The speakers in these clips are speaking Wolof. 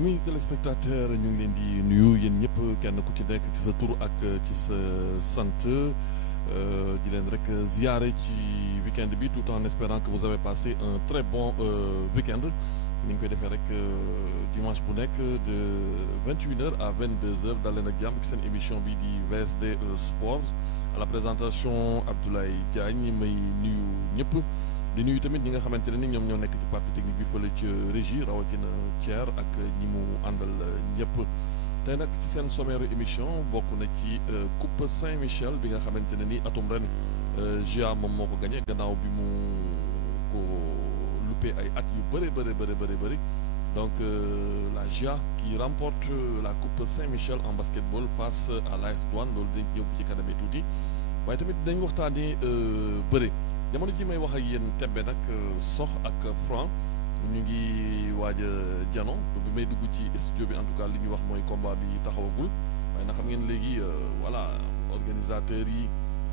amis téléspectateurs ñu ngi leen di nuyu yéen ñëpp kenn ku ci nekk ci sa tur ak ci sa sant di leen rek ziare ci week-end bi tout en espérant que vous avez passé un très bon week-end ni ñu koy defee rek dimanche bu nekk de 21h à 22h dal leen ak jàmm ci seen émission bi di VSD Sport à la présentation Abdoulaye Diagne may nuyu ñëpp. di nuyu tamit ñi nga xamante ne ni ñoom ñoo nekk ci partie technique bi fële ci régie rawatina Thier ak ñi mu àndal ñëpp tey nag ci seen sommaire émission bokk na ci Coupe Saint-Michel bi nga xamante ne ni atum ren GIA moom moo ko gagné gannaaw bi mu ko loupé ay at yu bëri donc la GIA qui remporte la Coupe Saint-Michel en basketball face à l'AS Douanes loolu dañ ñëw ci kanamee tuuti waaye tamit dañ waxtaanee bëri. jamono ji may wax ak yéen tembe nag Sokh ak Franc ñu ngi waaj a jano bi may dugg ci studio bi en tout cas li ñuy wax mooy combat bi taxawagul waaye nag xam ngeen léegi voilà organisateurs yi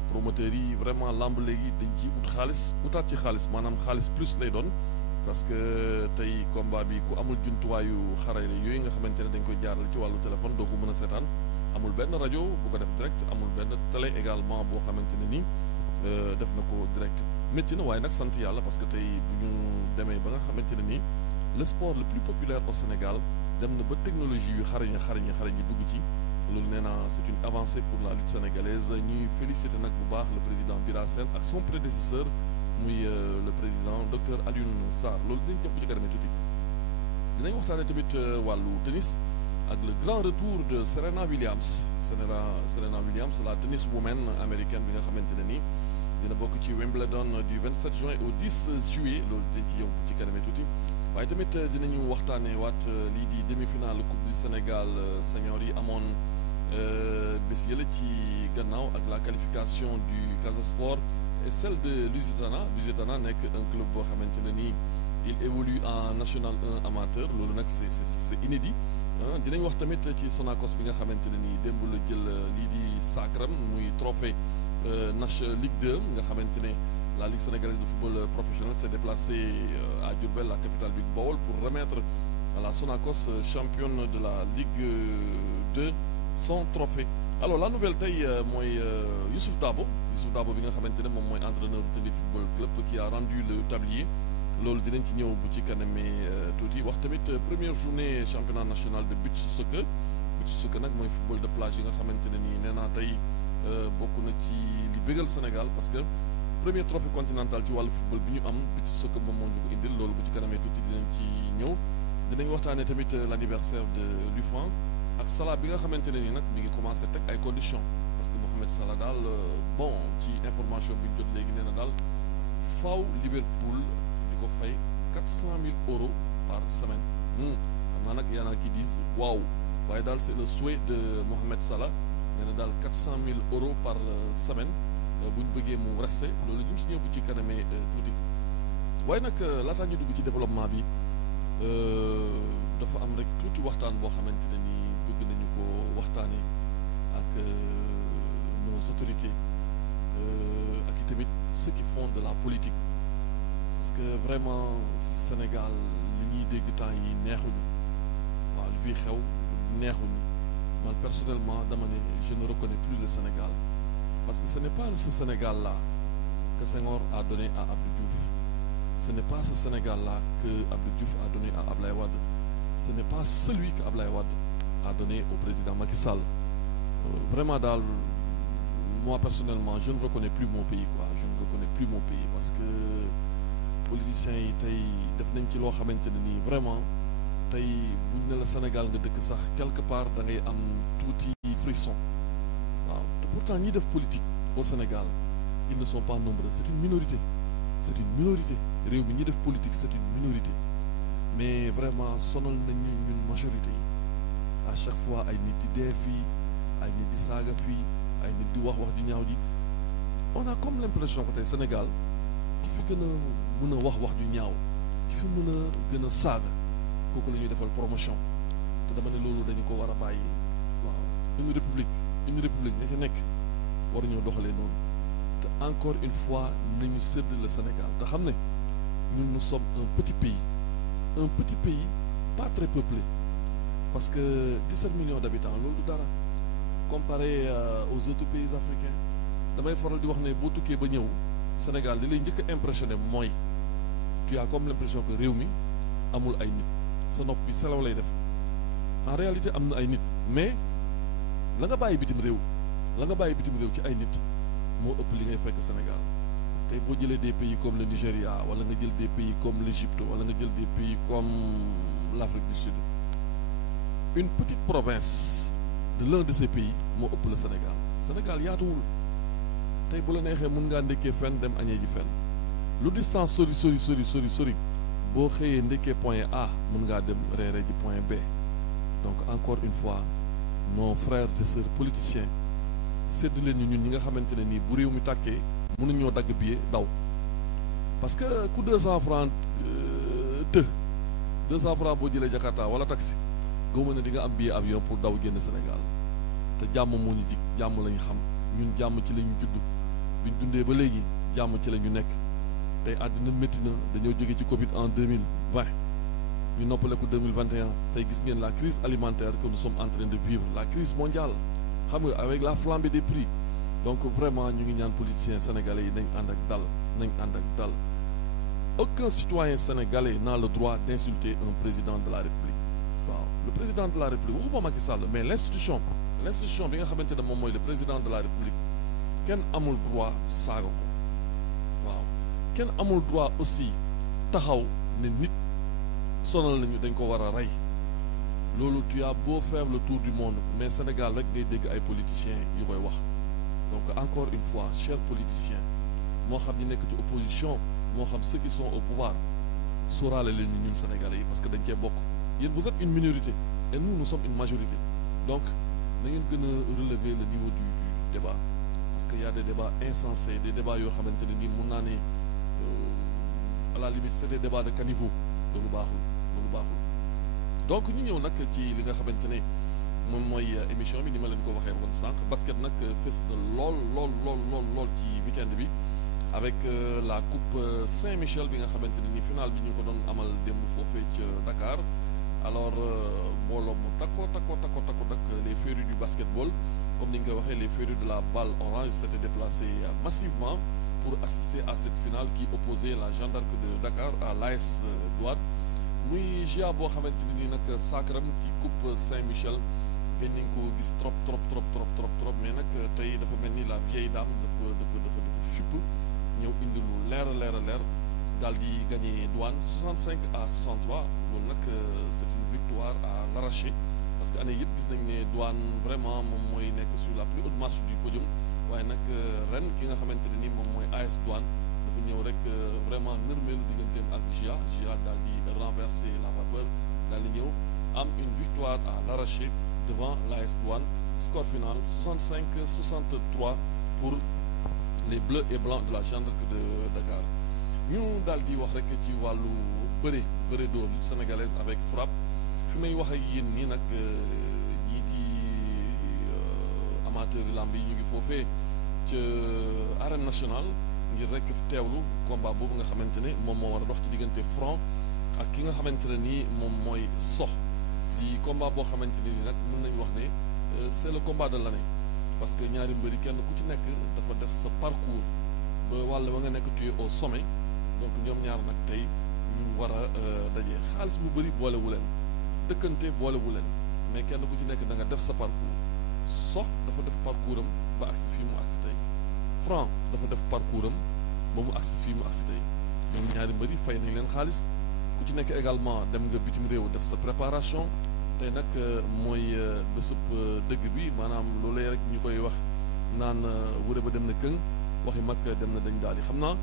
promoteurs yi vraiment lamb léegi dañ ci ut xaalis utaat ci xaalis maanaam xaalis plus lay doon parce que tey combat bi ku amul jumtuwaayu xarale yooyu nga xamante ne dañ koy jaaral ci wàllu téléphone doo ko mën a seetaan amul benn rajo bu ko def direct amul benn télé également boo xamante ne nii def na ko direct métti na waaye nag sant yàlla parce que tey bu ñu demee ba nga xamante ne nii le sport le plus populaire au Sénégal dem na ba technologie yu xarañ yi dugg ci loolu nee naa c'est une avancée pour la lutte sénégalaise ñuy féliciter nag bu baax le président Bira Sène ak son prédécesseur muy le président docteur Alioune Sarr loolu dinañ jëm ci kanam tuuti dinañ waxtaanee tamit wàllu tennis ak le grand retour de Serena Williams la tennis woman américaine bi nga xamante ne nii dina bokk ci Wimbledon du 27 juin au 10 juillet loolu dañ ci yow ci kaname tuuti waaye tamit dinañu waxtaanee waat lii di demi-finale Coupe du Sénégal senior yi amoon bés yële ci gannaaw ak la qualification du Casa Sport et celle de Lusitana nekk un club boo xamante ne nii il évolue en National 1 amateur loolu nag c'est inédit dinañ wax tamit ci Sonacos bi nga xamante ne nii démb la jël lii di sacram muy trophée Ligue 2 nga xamante ne la Ligue sénégalaise de football professionnel s'est déplacée à Diourbel la capitale du Baol pour remettre à la Sonacos championne de la Ligue 2 son trophée alors la nouvelle tey mooy Youssouf Dabo bi nga xamante ne moom mooy entraîneur du Teungueth Football Club qui a rendu le tablier loolu dinañ ci ñëw bu ci kanamee tuuti wax tamit première journée championnat national de beach soccer nag mooy football de plage yi nga xamante ne nii nee naa tey bokk na ci li bégal Sénégal parce que premier trophée continental ci wàllu football bi ñu am beach soccer moom moo ñu ko indil loolu bu ci kanamee tuuti dinañ ci ñëw dinañ waxtaanee tamit l'anniversaire de l'UFAN ak Salah bi nga xamante ne nii nag mi ngi commencé teg ay conditions parce que Mohamed Salah daal bon ci information bi ñu jot léegi nee na daal faaw Liverpool ko fay 400 000 euros par semaine xam naa nag yaa naa qui disent waaw waaye daal c'est le souhait de Mohamed Salah nee na daal 400 000 euros par semaine bu ñu bëggee mu resté loolu ñu ngi ci ñëw bu ci kanamee tuuti waaye nag laataa ñu dugg ci développement bi dafa am rek tuuti waxtaan boo xamante ne ni bëgg nañu ko waxtaanee ak nos autorités ak i tamit ceux qui font de la politique parce que vraiment Sénégal li ñuy dégg temps yi neexuñu waaw li fiy xew neexuñu man personnellement dama ne je ne reconnais plus le Sénégal parce que ce n'est pas ce Sénégal-là que Senghor a donné à Abdou Diouf ce n'est pas ce Sénégal-là que Abdou Diouf a donné à Ablaye Wade ce n'est pas celui que Ablaye Wade a donné au président Macky Sall vraiment daal moi personnellement je ne reconnais plus mon pays parce que politiciens yi tey def nañ ci loo xamante ne nii vraiment tey buñ ne la Sénégal nga dëkk sax quelque part da ngay am tuuti frisson waaw te pourtant ñi def politique au Sénégal ils ne sont pas nombreux c'est une minorité réew mi ñi def politique c'est une minorité mais vraiment sonal nañu ñun majorité yi à chaque fois ay nit di dee fii ay nit di saaga fii ay nit di wax ju ñaaw ji on a comme l'impression que tey Sénégal ki fi gën a mën a wax ju ñaaw ki fi mën a gën a saaga kooku la ñuy defal promotion te dama ne loolu dañu ko war a bàyyi waaw une république ña ca nekk war ñoo doxalee noonu te encore une fois nañu sédd le Sénégal te xam ne ñun nous sommes un petit pays pas très peuplé parce que 17 millions d'habitants loolu du dara comparé aux autres pays africains damay faral di wax ne boo tukkee ba ñëw Sénégal li lay njëkk a impressionné mooy tu as comme l'impression que réew mi amul ay nit sa nopp bi selaw lay def en réalité am na ay nit mais la nga bàyyi bitim réew ci ay nit moo ëpp li ngay fekk Sénégal tey boo jëlee des pays comme le Nigeria wala nga jël des pays comme l'Égypte wala nga jël des pays comme l'Afrique du Sud une petite province de l'un de ces pays moo ëpp le Sénégal yaatuwul tey bu la neexee mën ngaa ndekkee fenn dem añee ji fenn lu distance sori boo xëyee ndekkee point A mën ngaa dem reere ji point B donc encore une fois nos frères et sœurs politiciens sedd leen ñu ñun ñi nga xamante ne nii bu réew mi tàkkee mënuñoo dagg billet daw parce que ku 200 francs 200 francs boo jëlee Jakarta wala taxi gëwuma ne di nga am billet avion pour daw génn Sénégal te jàmm moo ñu jig jàmm lañu xam ñun jàmm ci lañu judd biñ dundee ba léegi jàmm ci la ñu nekk tey àddina métti na dañoo jóge ci Covid en 2020 ñu noppaleku 2021 tey gis ngeen la crise alimentaire que nous sommes en train de vivre la crise mondiale xam nga avec la flambée des prix donc vraiment ñu ngi ñaan politiciens sénégalais yi nañ ànd ak dal aucun citoyen sénégalais n'a le droit d'insulter un président de la République waaw le président de la République waxuma Macky Sall mais l'institution bi nga xamante ne moom mooy le président de la République kenn amul droit saaga ko waaw kenn amul droit aussi taxaw ne nit sonal nañu dañ ko war a rey loolu tu as beau faire le tour du monde mais Sénégal rek ngay dégg ay politiciens yu koy wax donc encore une fois chers politiciens moo xam ñi nekk ci opposition moo xam ceux qui sont au pouvoir sóoraale leen ñun Sénégalais yi parce que dañ cee bokk yéen vous êtes une minorité et nous sommes une majorité donc na ngeen gën a relever le niveau du débat parce que y a des débats insensés des débats yoo xamante ne nii mun naa ne à la limite c'est des débats de caniveau loolu baaxul donc ñu ñëw nag ci li nga xamante ne moom mooy émission bi ni ma leen ko waxee woon sànq basket nag fës na lool ci week-end bi avec la coupe Saint-Michel bi nga xamante ne ni finale bi ñu ko doon amal démb foofee ca Dakar alors mbooloo mu takko nag les férus du basketball comme ni nga koy waxee les férus de la balle orange s'étaient déplacés massivement pour assister à cette finale qui opposait la Jeanne d'Arc de Dakar à l'AS Douanes muy GIA boo xamante ne nii nag sacram ci coupe Saint-Michel gën nañ ko gis trop mais nag tey dafa mel ni la vieille dame dafa fipp ñëw indi lu leer daal di gagné Douane 65-63 loolu nag c'est une victoire à l'arraché parce que année yëpp gis nañ ne Douane vraiment moom mooy nekk sur la plus haute marche du podium waaye nag ren ki nga xamante ne ni moom mooy AS Douane dafa ñëw rek vraiment nërmeelu digganteem ak GIA daal di renverser la vapeur daal di ñëw am une victoire à l'arraché devant l'AS Douane score final 65-63 pour les bleus et blancs de la Jeanne d'Arc de Dakar ñu daal di wax rek ci wàllu bëre dóor lutte sénégalaise avec frappe fi may wax ak yéen nii nag ñii di amateur lamb yi ñu ngi foofee ca arène nationale ngir rek teewlu combat boobu nga xamante ne moom moo war a dox ci diggante Franc ak ki nga xamante ne nii moom mooy Sokh di combat boo xamante ne nii nag mën nañu wax ne c'est le combat de l'année parce que ñaari mbëri kenn ku ci nekk dafa def sa parcours ba wàll ba nga nekk tu es au sommet donc ñoom ñaar nag tey ñu war a dajee xaalis bu bëri boolewu leen dëkkante boolewu leen mais kenn ku ci nekk da nga def sa parcours Sokh dafa def parcours am ba agsi fii mu agsi tey Franc dafa def parcours am ba mu agsi fii mu agsi tey ñoom ñaari mbëri fay nañ leen xaalis ku ci nekk également dem nga bitim réew def sa préparation tey nag mooy bésub dëgg bi maanaam loolu rek ñu koy wax naan wure ba dem na këng waxi mag dem na dañ daal di xam naa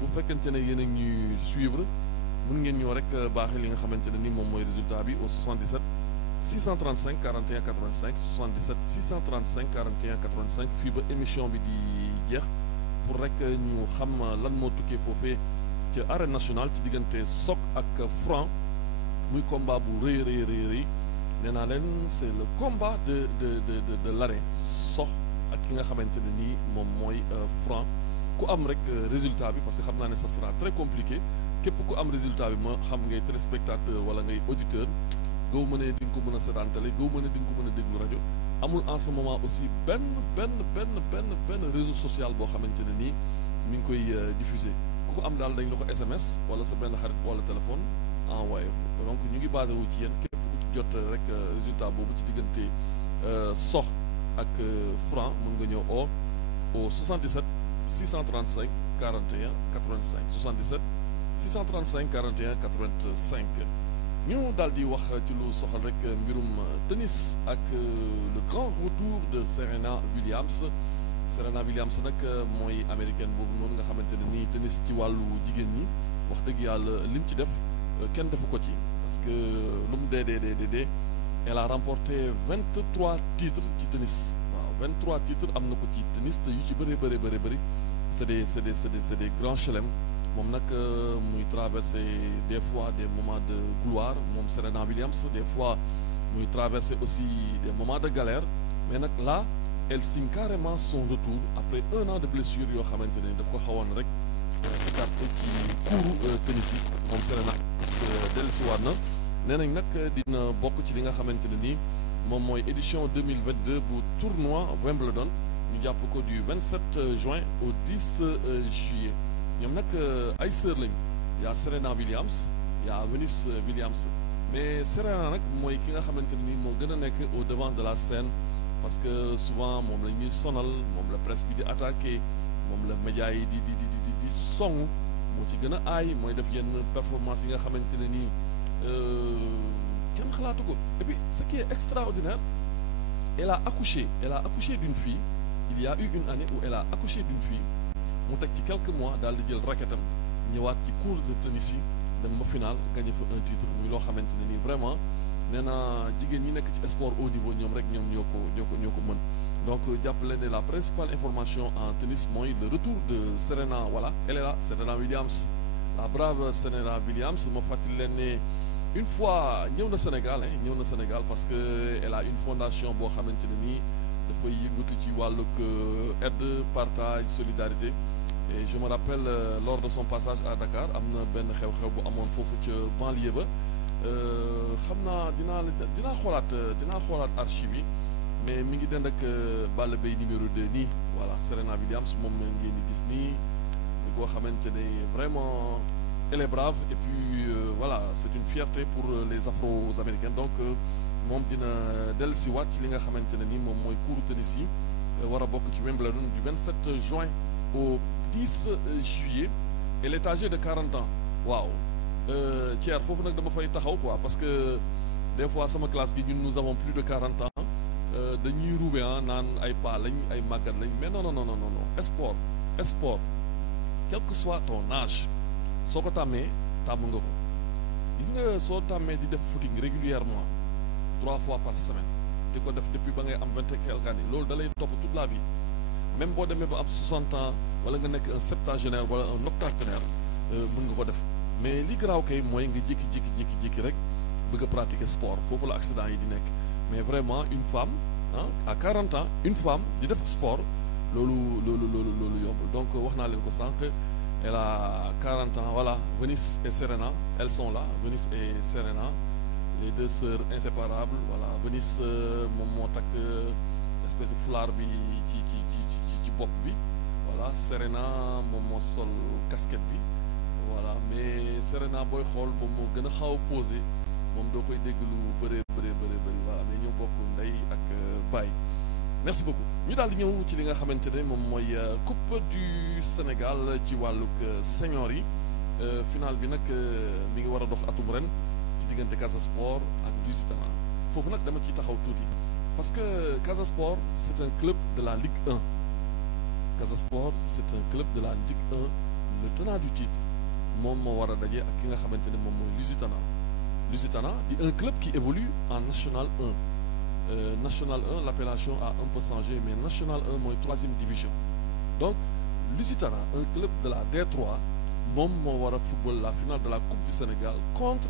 bu fekkente ne yéen a ñuy suivre mun ngeen ñëw rek baaxee li nga xamante ne ni moom mooy résultat bi au 77 635 41 85 77 635 41 85 fii ba émission bi di jeex pour rek ñu xam lan moo tukkee foofee ci arène nationale ci diggante Sokh ak Franc muy combat bu rëy nee naa leen c'est le combat de l'année Sokh ak ki nga xamante ne nii moom mooy Franc ku am rek résultat bi parce que xam naa ne ça sera très compliqué képp ku am résultat bi ma xam ngay téléspectateur wala ngay auditeur gaw ma ne di nga ko mën a seetaan télé gaw ma ne di nga ko mën a déglu rajo amul en ce moment aussi benn réseau social boo xamante ne nii mi ngi koy diffuser ku ko am daal dañ la ko SMS wala sa benn xarit wala téléphone envoyé ko donc ñu ngi basé wu ci yéen képp ku ci jot rek résultat boobu ci diggante sox ak franc mën nga ñëw au 77 635 41 85 77 635 41 85 ñu daal di wax ci lu soxal rek mbirum tennis ak le grand retour de Serena Williams nag mooy américaine boobu noonu nga xamante ne nii tennis ci wàllu jigéen ñi wax dëgg yàlla lim ci def kenn defu ko ci parce que lu mu dee elle a remporté 23 titres ci tennis waaw 23 titres am na ko ci tennis te yu ci bëri c'est des grands chelems moom nag muy traversé des fois des moments de gloire moom Serena Williams des fois muy traversé aussi des moments de galère mais nag là elle signe carrément son retour après 1 an de blessure yoo xamante ne daf ko xawoon rek écarté ci kuuru tennis yi moom Serena dellusiwaat na nee nañ nag dina bokk ci li nga xamante ne nii moom mooy édition 2022 bu tournoi Wimbledon ñu jàpp ko du 27 juin au 10 juillet ñoom nag ay sœur lañ y'a Serena Williams y'a Venus Williams mais Serena nag mooy ki nga xamante ne nii moo gën a nekk au devant de la scène parce que souvent moom la ñuy sonal moom la presse bi di attaqué moom la média yi di song moo ci gën a aay mooy def yenn performance yi nga xamante ne nii kenn xalaatu ko et puis ce qui est extraordinaire elle a accouché d'une fille il y a eu une année où elle a accouché d'une fille mu teg ci quelques mois daal di jël raquettam ñëwaat ci cours de tennis yi dem ba final gagné fa un titre muy loo xamante ne nii vraiment nee na jigéen ñi nekk ci sport haut niveau ñoom rek ñoom ñoo ko mën donc jàppale ne la principale information en tennis mooy le retour de Serena voilà elle est là Serena Williams la brave Serena Williams ma fàttali leen ne une fois ñëw na Sénégal parce que elle a une fondation boo xamante ne nii dafay yëngatu ci wàllug aide partage solidarité et je me rappelle lors de son passage à Dakar am na benn xew-xew bu amoon foofu ca banlieue ba xam naa dinaa xoolaat archive yi mais mi ngi dend ak Balla Beye numéro 2 nii voilà Serena Williams moom ngeen di gis nii ñu koo xamante ne vraiment elle est brave et puis voilà c'est une fierté pour les Afro-Américains donc moom dina dellusiwaat ci li nga xamante ne ni moom mooy cours tennis yi war a bokk ci Wimbledon du 27 juin au 10 juillet elle est âgée de 40 ans waaw Thier foofu nag dama fay taxaw quoi parce que des fois sama classe gi ñun nous avons plus de 40 ans dañuy roube naan ay paa lañ ay màggat lañ mais non sport quel que soit ton âge soo ko tàmmee tàmm nga ko gis nga soo tàmmee di def footing régulièrement 3 fois par semaine di ko def depuis ba ngay am 20 et quelques années loolu da lay topp toute la vie même boo demee ba am 60 ans wala nga nekk un septagénaire wala un octogénaire mën nga ko def mais li garaaw kay mooy nga jékki-jékki rek bëgg a pratiquer sport foofu la accident yi di nekk mais vraiment une femme à 40 ans une femme di def sport loolu yombul donc wax naa leen ko sànq elle a 40 ans voilà Venus et Serena elles sont là Venus et Serena les deux sœurs inséparables voilà Venus moom moo takk espèce de foulard bi ci bopp bi voilà Serena moom moo sol casquette bi voilà mais Serena booy xool moom moo gën a xaw a posé moom doo koy dégg lu bëree bëri voilà mais ñoo bokk ndey ak baay merci beaucoup ñu daal di ñëw ci li nga xamante ne moom mooy coupe du Sénégal ci wàllug senior yi final bi nag mi ngi war a dox atum ren ci diggante Casa Sport ak Lusitana foofu nag dama ciy taxaw tuuti parce que Casa Sport c'est un club de la Ligue 1 Casa Sport c'est un club de la Ligue 1 le tenant du titre moom moo war a daje ak ki nga xamante ne moom mooy Lusitana di un club qui évolue en National 1 National 1 l'appellation a un peu changé mais National 1 mooy 3e division donc Lusitana un club de la D3 moom moo war a football la finale de la Coupe du Sénégal contre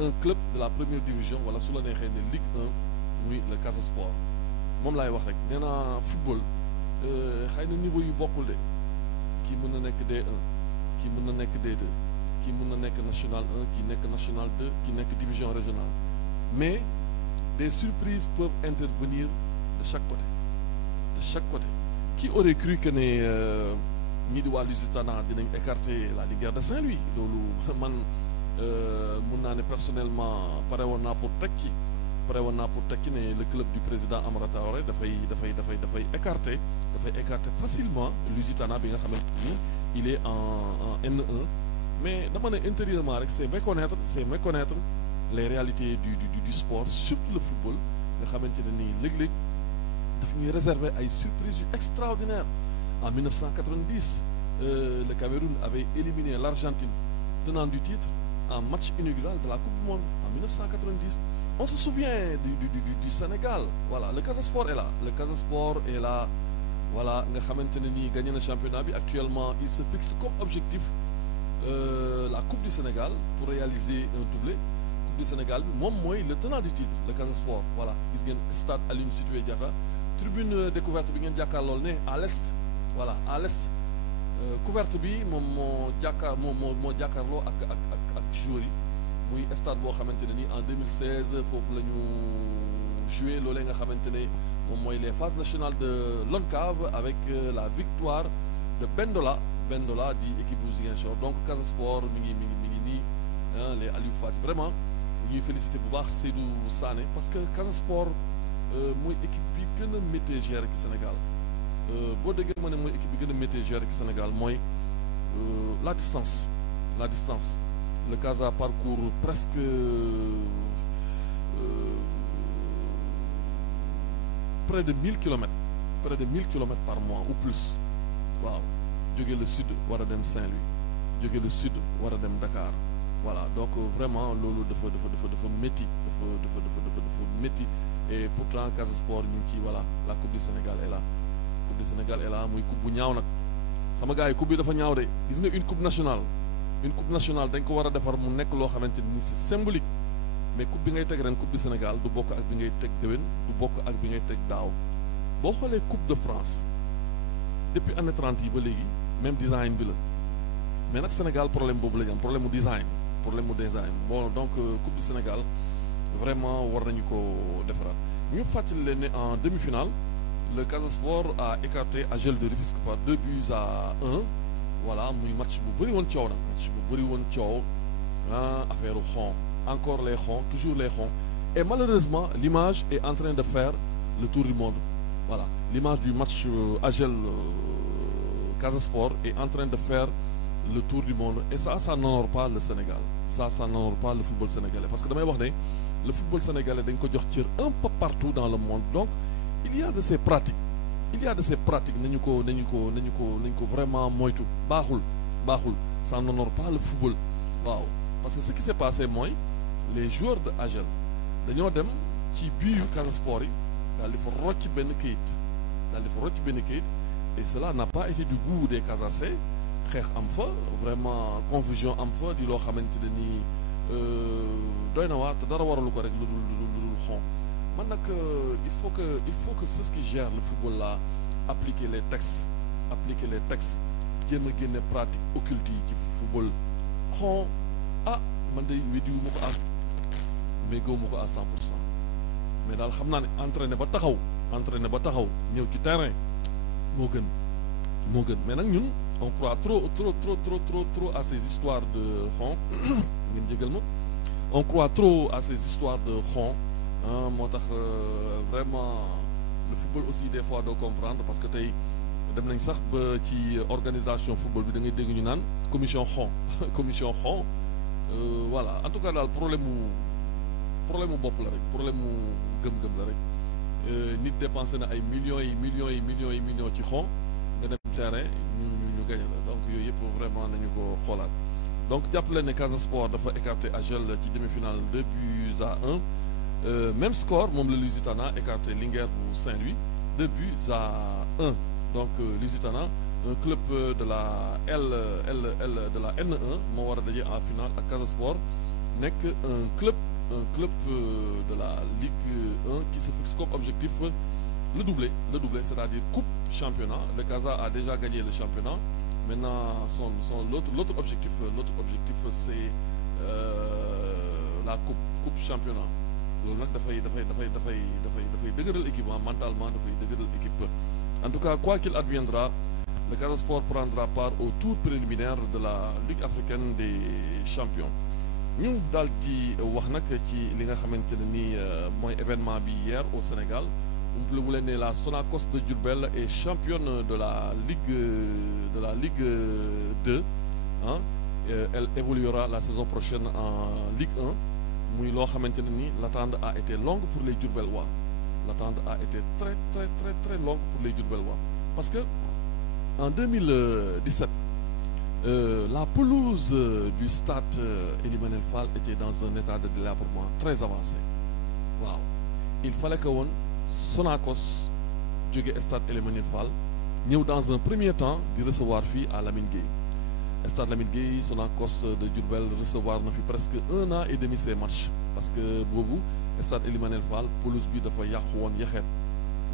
un club de la première division wala su la neexee ne Ligue 1 muy le Casa Sport moom laay wax rek nee naa football xëy na niveau yu bokkul de kii mën na nekk D1 kii mën na nekk D2 kii mën na nekk National 1 kii nekk National 2 kii nekk division régionale mais des surprises peuvent intervenir de chaque côté. De chaque côté. Qui aurait cru que ñi di waa Lusitana dinañ écarter la Linguère de Saint-Louis loolu man mun naa ne personnellement pare woon naa pour tekki ne le club du président Amara Traoré dafay écarter facilement Lusitana bi nga xamante ni il est en N1 mais dama ne intérieurement rek c'est méconnaître les réalités du sport surtout le football nga xamante ne nii léeg-léeg daf ñuy réserver ay surprises yu extraordinaires. En 1990, le Cameroun avait éliminé l'Argentine, tenant du titre, en match inaugural de la Coupe du Monde en 1990. On se souvient du Sénégal. Voilà, le Casa Sport est là. Voilà, nga xamante ne nii gagné le championnat bi actuellement il se fixe comme objectif la Coupe du Sénégal pour réaliser un doublé. Coupe du Sénégal bi moom mooy le tenant du titre, le Casa Sport. Voilà, gis ngeen stade Aline Sitoé Diatta, tribune découverte bi ngeen jàkkaarlool ne à l'est. Voilà à l'est couverte bi moom moo jàkkaarloo ak joueurs yi muy stade boo xamante ne ni en 2016 foofu la ñu joué loolee nga xamante ne moom mooy les phases nationales de l'ONCAV avec la victoire de Bendola di équipe bu Ziguinchor donc Casa Sport mi ngi nii les Aliou Fati vraiment ñuy félicité bu baax Seydou Sané parce que Casa Sport mooy équipe bi gën a météo ci Sénégal. Boo déggee ma ne mooy équipe bi gën a métti gérer ci Sénégal mooy la distance le Casa parcourt presque près de 1000 kilomètres par mois ou plus waaw jóge le sud war a dem Saint-Louis jóge le sud war a dem Dakar voilà donc vraiment loolu dafa métti dafa métti et pourtant Casa Sport ñu ngi ci voilà la Coupe du Sénégal est là. Coupe du Sénégal est là muy coupe bu ñaaw nag sama gars yi coupe bi dafa ñaaw de gis nga une coupe nationale dañ ko war a defar mu nekk loo xamante ni c'est symbolique mais coupe bi ngay teg ren coupe du Sénégal du bokk ak bi ngay teg déwén du bokk ak bi ngay teg daaw boo xoolee coupe de France depuis année 30 yi ba léegi même design bi la mais nag Sénégal problème boobu la ñu am problème mu design bon donc coupe du Sénégal vraiment war nañu ko defaraat ñu fàttali leen ne en demi-finale le Casa Sport a écarté AGEL de Rufisque par 2-1 voilà muy match bu bëri woon coow affaire xon encore les xon toujours les xon et malheureusement l'image est en train de faire le tour du monde voilà l'image du match AGEL Casa Sport est en train de faire le tour du monde et ça n'honore pas le Sénégal ça n'honore pas le football sénégalais parce que damay wax ne le football sénégalais dañ ko jox cër un peu partout dans le monde donc il y a de ces pratiques nañu ko vraiment moytu baaxul ça n'honore pas le football waaw parce que ce qui s'est passé mooy les joueurs de AGEL dañoo dem ci biir Casa Sport yi daal di fa rocc benn kayit et cela n'a pas été du goût des Casacés xeex am fa vraiment confusion am fa di loo xamante ne nii doy na waar te dara waralu ko rek lu dul xon man nag il faut que ceux qui gèrent le football là appliquer les textes jéem a génne pratique occulte yi ci football xon man day weddiwuma ko mais gëwuma ko à 100% mais daal xam naa ne entraîné ba taxaw ñëw ci terrain moo gën mais nag ñun on croit trop à ces histoires de xon ngeen jégal ma on croit trop à ces histoires de xon moo tax vraiment le football aussi des fois doo comprendre parce que tey dem nañ sax ba ci organisation football bi da ngay dégg ñu naan commission xon voilà en tout cas daal problème mu bopp la rek problème mu gëm-gëm la rek nit dépensé na ay millions ci xon nga dem terrain ñu gagné la donc yooyu yëpp vraiment nañu ko xoolaat donc jàppale ne Casa Sport dafa écarté AGEL ci demi-finale 2-1 même score moom la Lusitana écarté Linguère bu Saint-Louis 2-1 donc Lusitana un club de la de la N1 moo war a daje en finale ak Casa Sport nekk un club de la Ligue 1 qui se fixe comme objectif le doublé c'est-à-dire coupe championnat. Le Casa a déjà gagné le championnat. Maintenant l'autre objectif c'est la coupe championnat. loolu nag dafay dëgëral équipe mentalement dafay dëgëral équipe. En tout cas, quoi qu'il adviendra, le Casa Sport prendra part au tour préliminaire de la Ligue africaine des champions. ñu daal di wax nag ci li nga xamante ne ni mooy événement bi hier au Sénégal mu leen ne la Sonacos de Diourbel est championne de la Ligue 2 ah elle évoluera la saison prochaine en Ligue 1 muy loo xamante ne ni l'attente a été longue pour les Diourbellois l'attente a été très longue pour les Diourbellois parce que en 2017 la pelouse du stade Ely Manel Fall était dans un état de délabrement très avancé waaw il fallait que woon Sonacos jóge stade Ely Manel Fall ñëw dans un premier temps di recevoir fii à Lamine Gueye stade Lamine Gueye Sonacos de Diourbel recevoir na fi presque 1 an et demi ces matchs parce que boobu stade Ely Manel Fall pelouse bi dafa yàqu woon yaxeet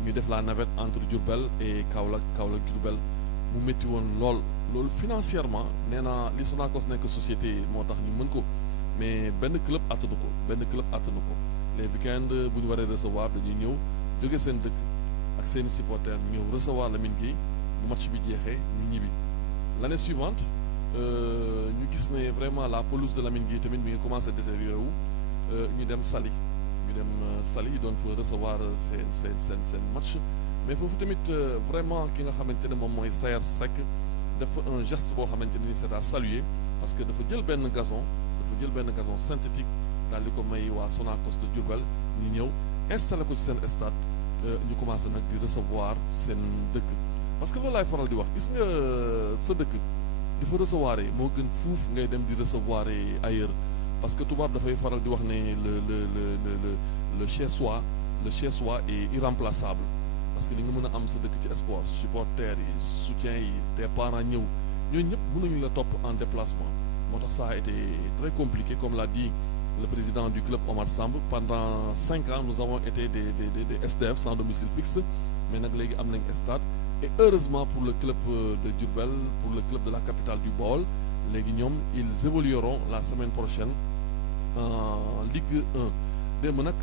ñu def la navette entre Diourbel et Kaolack Diourbel mu métti woon loolu financièrement nee naa li Sonacos nekk société moo tax ñu mën ko mais benn club attanu ko les week-ends bu ñu waree recevoir dañuy ñëw jóge seen dëkk ak seeni supporters ñëw recevoir Lamine Gueye bu match bi jeexee ñu ñibbi l'année suivante ñu gis ne vraiment la pelouse de Lamine Gueye tamit mi ngi commencé détériorer wu ñu dem Saly doon fa recevoir seen match mais foofu tamit vraiment ki nga xamante ne moom mooy Sayer Seck dafa un geste boo xamante ne ni c'est à saluer parce que dafa jël benn gazon synthétique daal di ko may waa Sonacos de Diourbel ñu ñëw installé ko ci seen stade ñu commencé nag di recevoir seen dëkk parce que loolu laay faral di wax gis nga sa dëkk di fa recevoir moo gën fuuf ngay dem di recevoir ailleurs parce que tubaab dafay faral di wax ne le chez soi est irremplaçable parce que li nga mën a am sa dëkk ci sport supporters yi soutien yi tes parents ñëw ñooñu ñëpp mënuñu la topp en déplacement moo tax ça a été très compliqué comme l'a dit le président du club Omar Samb pendant 5 ans nous avons été des SDF sans domicile fixe mais nag léegi am nañ stade et heureusement pour le club de Diourbel pour le club de la capitale du Baol léegi ñoom ils évolueront la semaine prochaine en Ligue 1 démb nag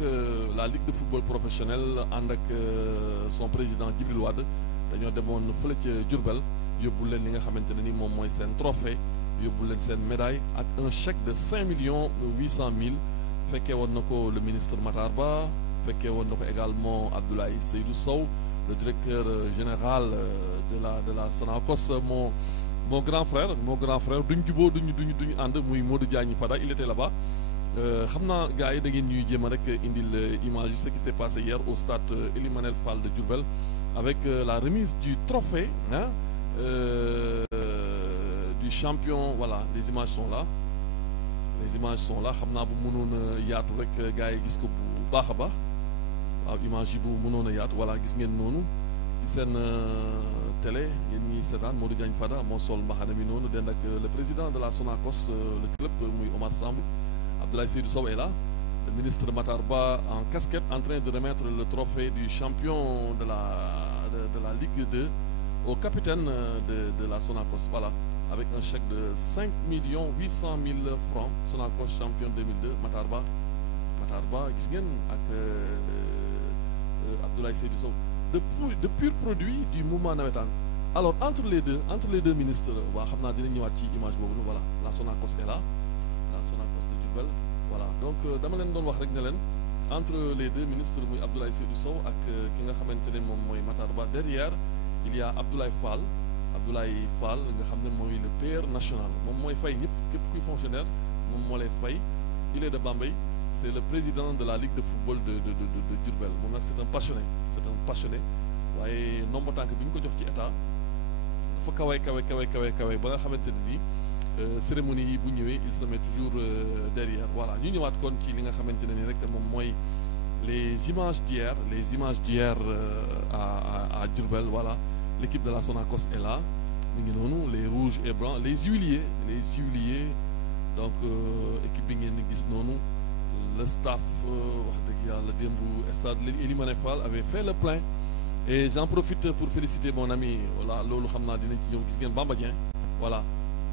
la ligue de football professionnel ànd ak son président Djibril Wade dañoo demoon fële ca Diourbel yóbbu leen li nga xamante ne ni moom mooy seen trophée yóbbu leen seen médaille ak un chèque de 5,8 millions fekkee woon na ko le ministre Matar Ba fekkee woon na ko également Abdoulaye Seydou Sow le directeur général de la Sonacos mon grand frère duñ juboo duñu ànd muy Modou Diagne Fada il était là-bas xam naa gars yi da ngeen ñuy jéem a rek indil image yi ce qui s'est passé hier au stade Ely Manel Fall de Diourbel avec la remise du trophée du champion voilà les images sont là xam naa bu mënoon a yaatu rek gars yi gis ko bu baax a baax waaw image yi bu mënoon a yaatu voilà gis ngeen noonu ci seen télé yéen ñi seetaan Modou Diagne Fada moo sol mbaxana mi noonu den ak le président de la Sonacos le club muy Omar Samb Abdoulaye Seydou Sow est là le ministre Matar Ba en casquette en train de remettre le trophée du champion de la Ligue 2 au capitaine de la Sonacos voilà avec un chèque de 5,8 millions francs Sonacos champion 2002 Matar Ba gis ngeen ak Abdoulaye Seydou Sow de pur produit du mouvement navétane alors entre les deux ministres waa xam naa dinañ ñëwaat ci image boobu voilà la Sonacos est là la Sonacos de Diourbel voilà donc dama leen doon wax rek ne leen entre les deux ministres muy Abdoulaye Seydou Sow ak ki nga xamante ne moom mooy Matar Ba derrière il y a Abdoulaye Fall nga xam ne mooy le père national moom mooy fay ñëpp képp kuy fonctionnaire moom moo lay fay il est de Bambey c'est le président de la ligue de football de Diourbel moom nag c'est un passionné waaye nomba tànk bi ñu ko jox ci état dafa kawe ba nga xamante ne nii cérémonie yi bu ñëwee il se met toujours derrière voilà ñu ñëwaat kon ci li nga xamante ne ni rek moom mooy les images d'hier à Diourbel voilà l'équipe de la Sonacos est là mu ngi noonu les rouges et blancs les huiliers donc équipe bi ngeen di gis noonu le staff wax dëgg yàlla démb stade Ely Manel Fall avait fait le plein et j'en profite pour féliciter mon ami voilà loolu xam naa dinañ ci ñëw gis ngeen Bamba Dieng voilà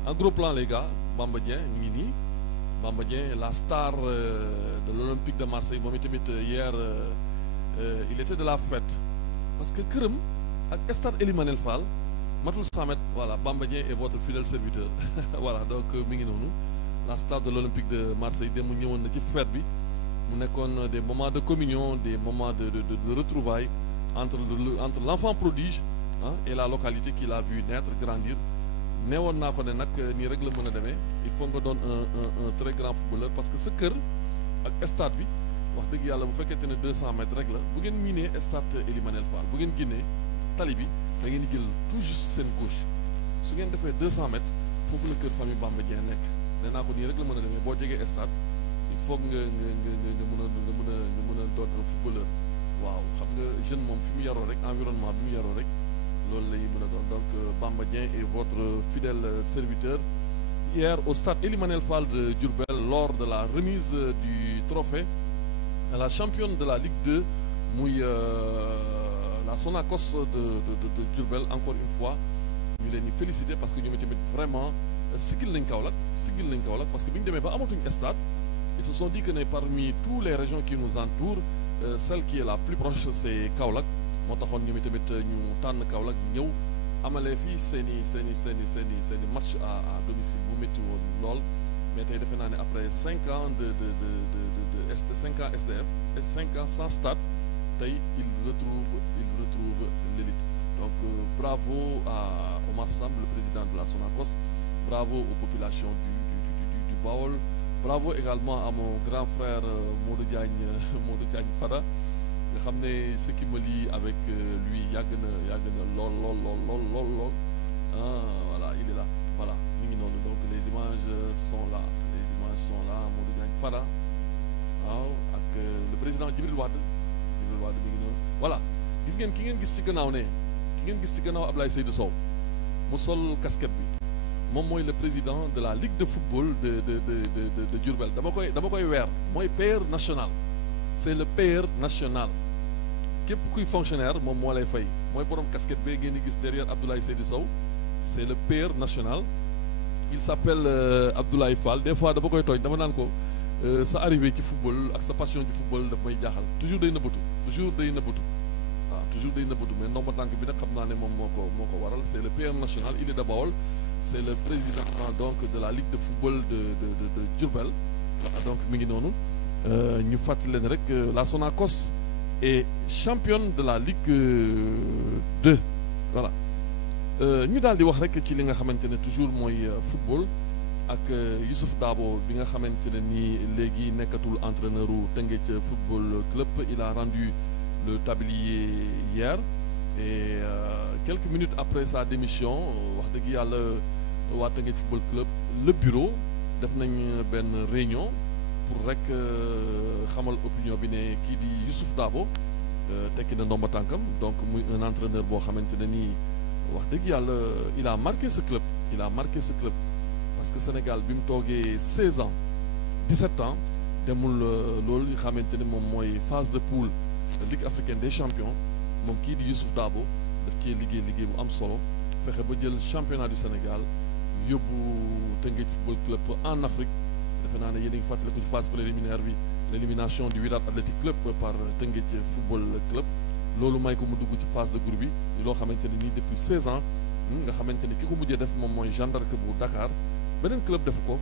en gros plan les gars Bamba Dieng mi ngi nii Bamba Dieng la star de l'Olympique de Marseille moom itamit hier il était de la fête parce que këram ak stade Ely Manel Fall matul 100 mètres voilà Bamba Dieng est votre fidèle serviteur voilà donc mi ngi noonu la star de l'Olympique de Marseille dem ñëwoon na ci fête bi mu nekkoon des moments de communion des moments de retrouvailles entre l'enfant prodige et la localité qui l'a vu naître grandir neewoon naa ko ne nag nii rek la mën a demee il faut nga doon un très grand footballeur parce que sa kër ak stade bi wax dëgg yàlla bu fekkente ne 200 mètres rek la bu ngeen miinee stade Ely Manel Fall bu ngeen génnee tali bi da ngeen di jël tout juste seen gauche su ngeen defee 200 mètres foofu la kër famille Bamba Dieng nekk nee naa ko nii rek la mën a demee boo jegee stade il faut nga mën a doon un footballeur waaw xam nga jeune moom fi mu yaroo rek environnement bi mu yaroo rek loolu lay mën a doon donc Bamba Dieng est votre fidèle serviteur hier au stade Ely Manel Fall de Diourbel lors de la remise du trophée à la championne de la Ligue 2 muy la Sonacos de Diourbel encore une fois ñu leen di féliciter parce que ñoom tamit vraiment sigil nañ Kaolack parce que bi ñu demee ba amatuñ stade ils se sont dit que ne parmi toutes les régions qui nous entourent celle qui est la plus proche c'est Kaolack moo taxoon ñoom tamit ñu tànn Kaolack ñëw amalee fii seen i match à domicile bu métti woon lool mais tey defe naa ne après 5 ans de 5 ans SDF et 5 ans sans stade tey il retrouve l'élite donc bravo à Omar Samb le président de la Sonacos bravo aux populations du Baol bravo également à mon grand frère Modou Diagne Fada nga xam ne ce qui me lie avec lui yàgg na lool voilà il est là voilà mi ngi noonu donc les images sont là Modou Diagne Fada waaw ak le président Djibril Wade mi ngi noonu voilà gis ngeen ki ngeen gis ci gannaaw Ablaye Seydou Sow mu sol casquette bi moom mooy le président de la Ligue de football de Diourbel dama koy weer mooy père national c'est le père national képp kuy fonctionnaire moom moo lay fay mooy borom casquette bi ngeen di gis derrière Abdoulaye Seydou Sow c'est le père national il s'appelle Abdoulaye Fall des fois dama koy tooñ dama naan ko sa arrivé ci football ak sa passion ci football daf may jaaxal toujours day nëbbatu mais ndomba tànk bi nag xam naa ne moom moo ko waral c'est le père national il est de Baol c'est le président donc de la Ligue de football de Diourbel donc mi ngi noonu ñu fàttali leen rek la Sonacos est championne de la Ligue 2 voilà ñu daal di wax rek ci li nga xamante ne toujours mooy football ak Youssouf Dabo bi nga xamante ne nii léegi nekkatul entraîneur u Teungueth Football Club il a rendu le tablier hier et quelques minutes après sa démission wax dëgg yàlla waa Teungueth Football Club le bureau def nañ benn réunion pour rek xamal opinion bi ne kii di Youssouf Dabo tekki na ndomba tànkam donc muy un entraîneur boo xamante ne nii wax dëgg yàlla il a marqué ce club parce que Sénégal bi mu toogee 16 ans 17 ans demul loolu xamante ne moom mooy phase de poule Ligue africaine des champions moom kii di Youssouf Dabo daf cee liggéey bu am solo fexe ba jël championnat du Sénégal yóbbu Teungueth Football Club en Afrique defe naa ne yéen a ngi fàttaliku ci phase préliminaire bi l'élimination du Wydad Athletic Club par Teungueth Football Club loolu may ko mu dugg ci phase de groupe bi loo xamante ne nii depuis 16 ans nga xamante ne ki ko mujjee def moom mooy Jeanne d'Arc bu Dakar beneen club def ko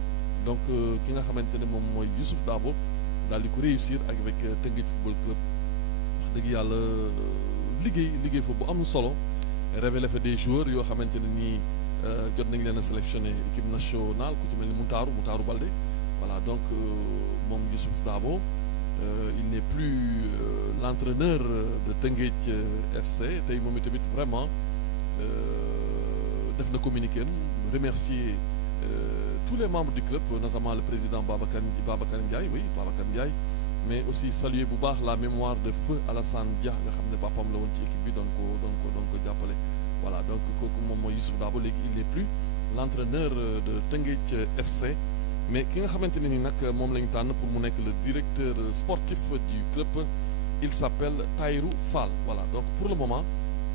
donc ki nga xamante ne moom mooy Youssouf Dabo daal di ko réussir avec Teungueth Football Club wax dëgg yàlla liggéey fa bu am solo révélé fa des joueurs yoo xamante ne nii jot nañ leen a sélectionné équipe nationale ku ci mel ni Moutaaru Baldé voilà donc moom Youssouf Dabo il n'est plus l'entraîneur de Teungueth FC tey moom itamit vraiment def na communiqué remercier tous les membres du club notamment le président Babacar Ndiaye mais aussi saluer bu baax la mémoire de feu Alassane Dia nga xam ne papam la woon ci équipe bi doon ko jàppale voilà donc kooku moom mooy Youssouf Dabo léegi il n'est plus l'entraîneur de Teungueth FC mais ki nga xamante ne ni nag moom la ñu tànn pour mu nekk le directeur sportif du club il s'appelle Tahirou Fall voilà donc pour le moment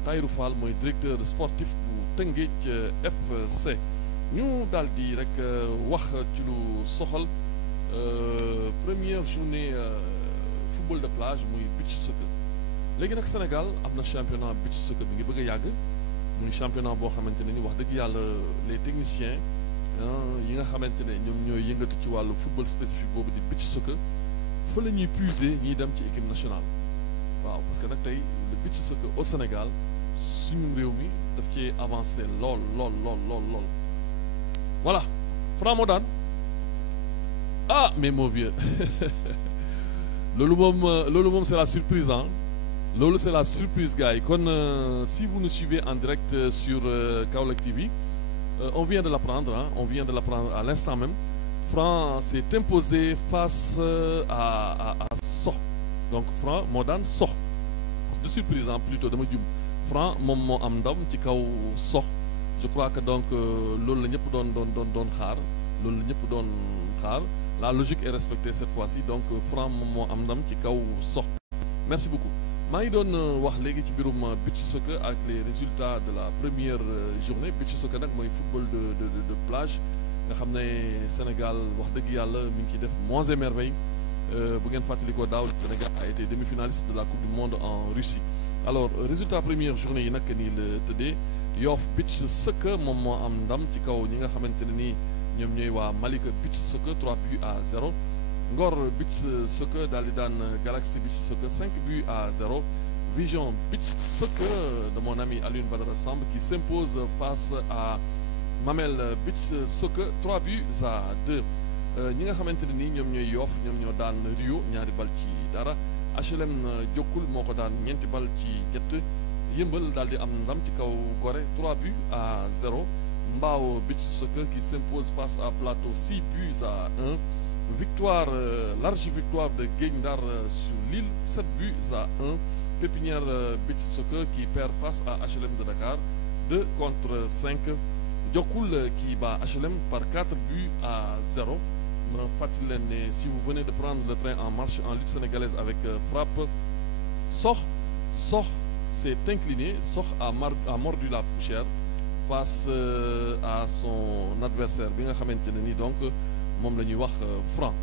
Tahirou Fall mooy directeur sportif bu Teungueth FC ñu daal di rek wax ci lu soxal première journée football de plage muy beach soccer léegi nag Sénégal am na championnat beach soccer bi ngi bëgg a yàgg muy championnat boo xamante ne ni wax dëgg yàlla les techniciens yi nga xamante ne ñoom ñooy yëngatu ci wàllu football spécifique boobu di beach soccer fa la ñuy puiser ñiy dem ci équipe nationale waaw parce que nag tey le beach soccer au Sénégal suñu réew mi daf cee avancé lool voilà Franc moo daan ah mais mon vieux loolu moom c'est la surprise hein loolu c'est la surprise gars yi kon si vous nous suivez en direct sur Kaolack TV on vient de l'apprendre à l'instant même Franc s'est imposé face à Sokh donc Franc moo daan Sokh de surprise hein plutôt dama jum Franc moom moo am ndam ci kaw Sokh je crois que donc loolu la ñëpp doon xaar loolu la ñëpp doon xaar la logique est respectée cette fois-ci donc Franc moom moo am ndam ci kaw Sokh merci beaucoup maa ngi doon wax léegi ci mbirum beach soccer ak les résultats de la première journée beach soccer nag mooy football de plage nga xam ne Sénégal wax dëgg yàlla mi ngi ciy def monts et merveilles bu ngeen fàttalikoo daaw Sénégal a été demi-finaliste de la coupe du monde en Russie alors résultat première journée yi nag nii la tëddee Yoff beach soccer moom moo am ndam ci kaw ñi nga xamante ne nii ñoom ñooy waa Malika beach soccer 3-0 Ngor beach soccer daal di daan Galaxy beach soccer 5-0 Vision beach soccer de mon ami Alioune Badara Samb qui s'impose face à Mamel beach soccer 3-2 ñi nga xamante ne nii ñoom ñooy Yoff ñoom ñoo daan Rio ñaari bal ci dara HLM Jokkul moo ko daan ñeenti bal ci ñett Yëmbal daal di am ndam ci kaw Gorée 3-0 Mbao beach soccer qui s'impose face à Plateau 6-1 victoire large victoire de Guet Ndar sur Lille 7-1 Pépinière beach soccer qui perd face à HLM de Dakar 2-5 Jokkul qui bat HLM par 4-0 ma fàttali leen ne si vous venez de prendre le train en marche en lutte sénégalaise avec frappe Sokh s'est incliné Sokh a mordu la poussière face à son adversaire bi nga xamante ne ni donc moom la ñuy wax Franc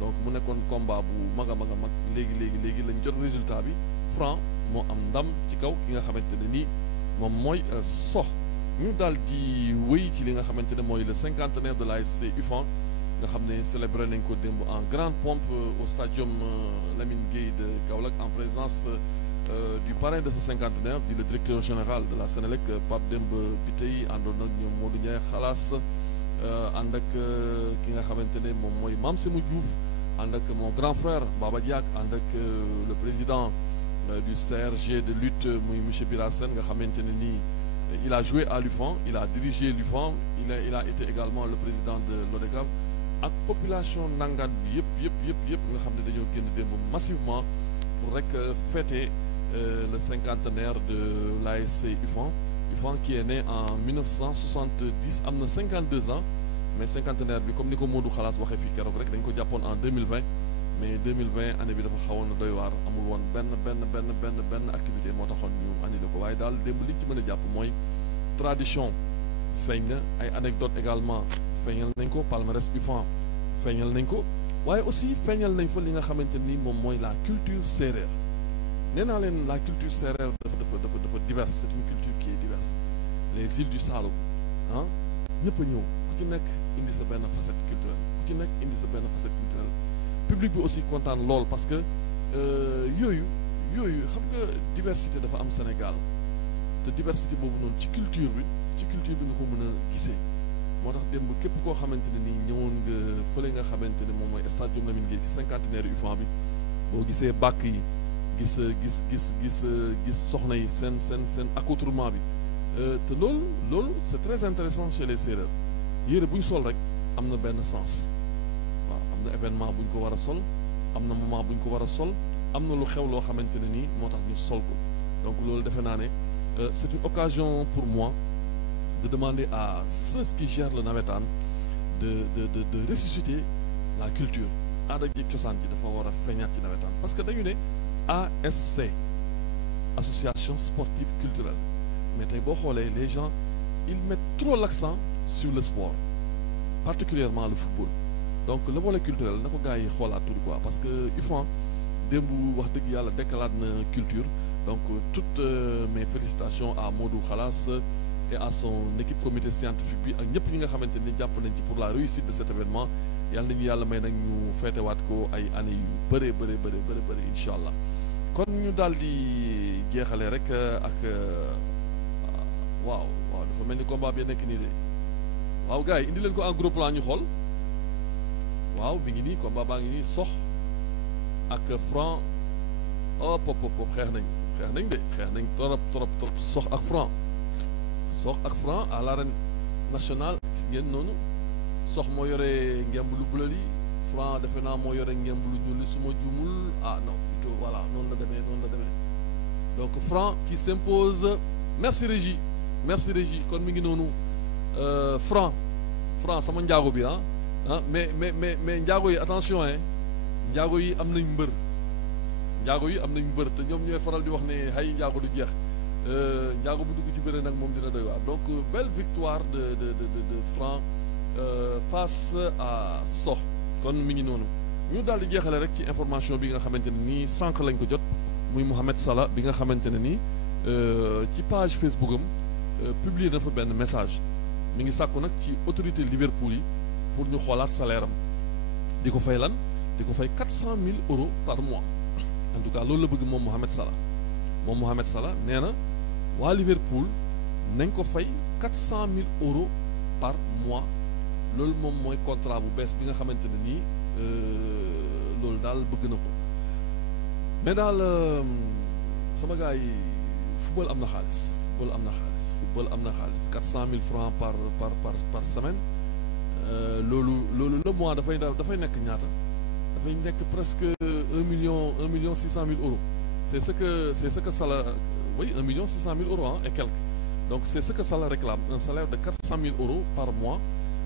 donc mu nekkoon combat bu mag a mag léegi lañ jot résultat bi Franc moo am ndam ci kaw ki nga xamante ne nii moom mooy Sokh ñu daal di wéy ci li nga xamante ne mooy le cinquantenaire de l'ASC UFAN nga xam ne célébré nañ ko démb en grande pompe au stadium Lamine Gueye de Kaolack en présence du parrain de ce cinquantenaire di le directeur général de la Sénélec Pape Demba Bitèye àndoon ak ñoom Modou Ndiaye Xalaas ànd ak ki nga xamante ne moom mooy Mame Semou Diouf ànd ak mon grand frère Baba Diak ànd ak le président du CRG de lutte muy monsieur Bira Sène nga xamante ne nii il a joué à l'UFAN il a dirigé l'UFAN il a été également le président de l'ODCAV ak population nangaan bi yëpp nga xam ne dañoo génn démb massivement pour rek fêter le cinquantenaire de l'ASC UFAN qui est né en 1970 am na 52 ans mais cinquantenaire bi comme ni ko Modou Xalaas waxee fii keroog rek dañ ko jàppoon en 2020 mais 2020 année bi dafa xawoon na doy waar amul woon benn activité moo taxoon ñu annulé ko waaye daal démb liñ ci mën a jàpp mooy tradition feeñ na ay anecdote également feeñal nañ ko palmarès UFAN feeñal nañ ko waaye aussi feeñal nañ fa li nga xamante ni moom mooy la culture séeréer nee naa leen la culture séeréer dafa diverse c'est une culture qui est diverse les îles du Saloum ah ñëpp a ñëw ku ci nekk indi sa benn facette culturelle public bi aussi kontaan lool parce que yooyu xam nga diversité dafa am Sénégal te diversité boobu noonu ci culture bi nga ko mën a gisee moo tax démb képp koo xamante ne nii ñëwoon nga fële nga xamante ne moom mooy stade Lamine Gueye ci cinquantenaire UFAN bi boo gisee bàkk yi gis soxna yi seen accoutrement bi te loolu c'est très intéressant chez les Sérères yére bu ñu sol rek am na benn sens waaw am na événement bu ñu ko war a sol am na moment bu ñu ko war a sol am na lu xew loo xamante ne nii moo tax ñu sol ko donc loolu defe naa ne c'est une occasion pour moi de demander à ceux qui gèrent le navétane de ressusciter la culture aada ji cosaan ji dafa war a feeñaat ci navétane parce que dañu ne ASC association sportive culturelle mais tey boo xoolee les gens ils mettent trop l'accent sur le sport particulièrement le football donc le volet culturel na ko gars yi xoolaat tout quoi parce que UFAN démb wax dëgg yàlla dekkalaat na culture donc toutes mes félicitations à Modou Xalass et à son équipe comité scientifique bi ak ñëpp ñi nga xamante ni jàpp nañ ci pour la réussite de cet événement yàlla nañu yàlla may nag ñu feetewaat ko ay années yu bëree bëri incha allah kon ñu daal di jeexale rek ak waaw dafa mel ni combat bi nekk nii de waaw gars yi indi leen ko en gros plan ñu xool waaw mi ngi nii combat baa ngi nii Sokh ak Franc pop xeex nañ trop Sokh ak Franc à l'arène nationale gis ngeen noonu Sokh moo yore ngemb lu bleu li Franc defe naa moo yore ngemb lu ñuul li su ma juumul non plutôt voilà noonu la demee donc Franc qui s'impose merci régie kon mi ngi noonu Franc sama njaago bi mais njaago yi attention njaago yi am nañ mbër te ñoom ñooy faral di wax ne hay njaago du jeex njaago bu dugg ci bëre nag moom dina doy waar donc belle victoire de Franc face à Sokh kon mi ngi noonu ñu daal di jeexale rek ci information bi nga xamante ne nii sànq lañ ko jot muy Mohamed Salah bi nga xamante ne nii ci page Facebook am publier na fa benn message mi ngi sàkku nag ci autorité Liverpool yi pour ñu xoolaat salaire am di ko fay 400 000 euros par mois en tout cas loolu la bëgg moom Mohamed Salah nee na waa Liverpool nañ ko fay 400 000 euros par mois loolu moom mooy contrat bu bees bi nga xamante ne nii loolu daal bëgg na ko mais daal sama gars yi football am na xaalis 400 000 francs par semaine loolu le mois dafay nekk ñaata dafay nekk presque 1 million 600 000 euros c'est ce que Salah 1 million 600 000 euros et quelques donc c'est ce que Salah réclame un salaire de 400 000 euros par mois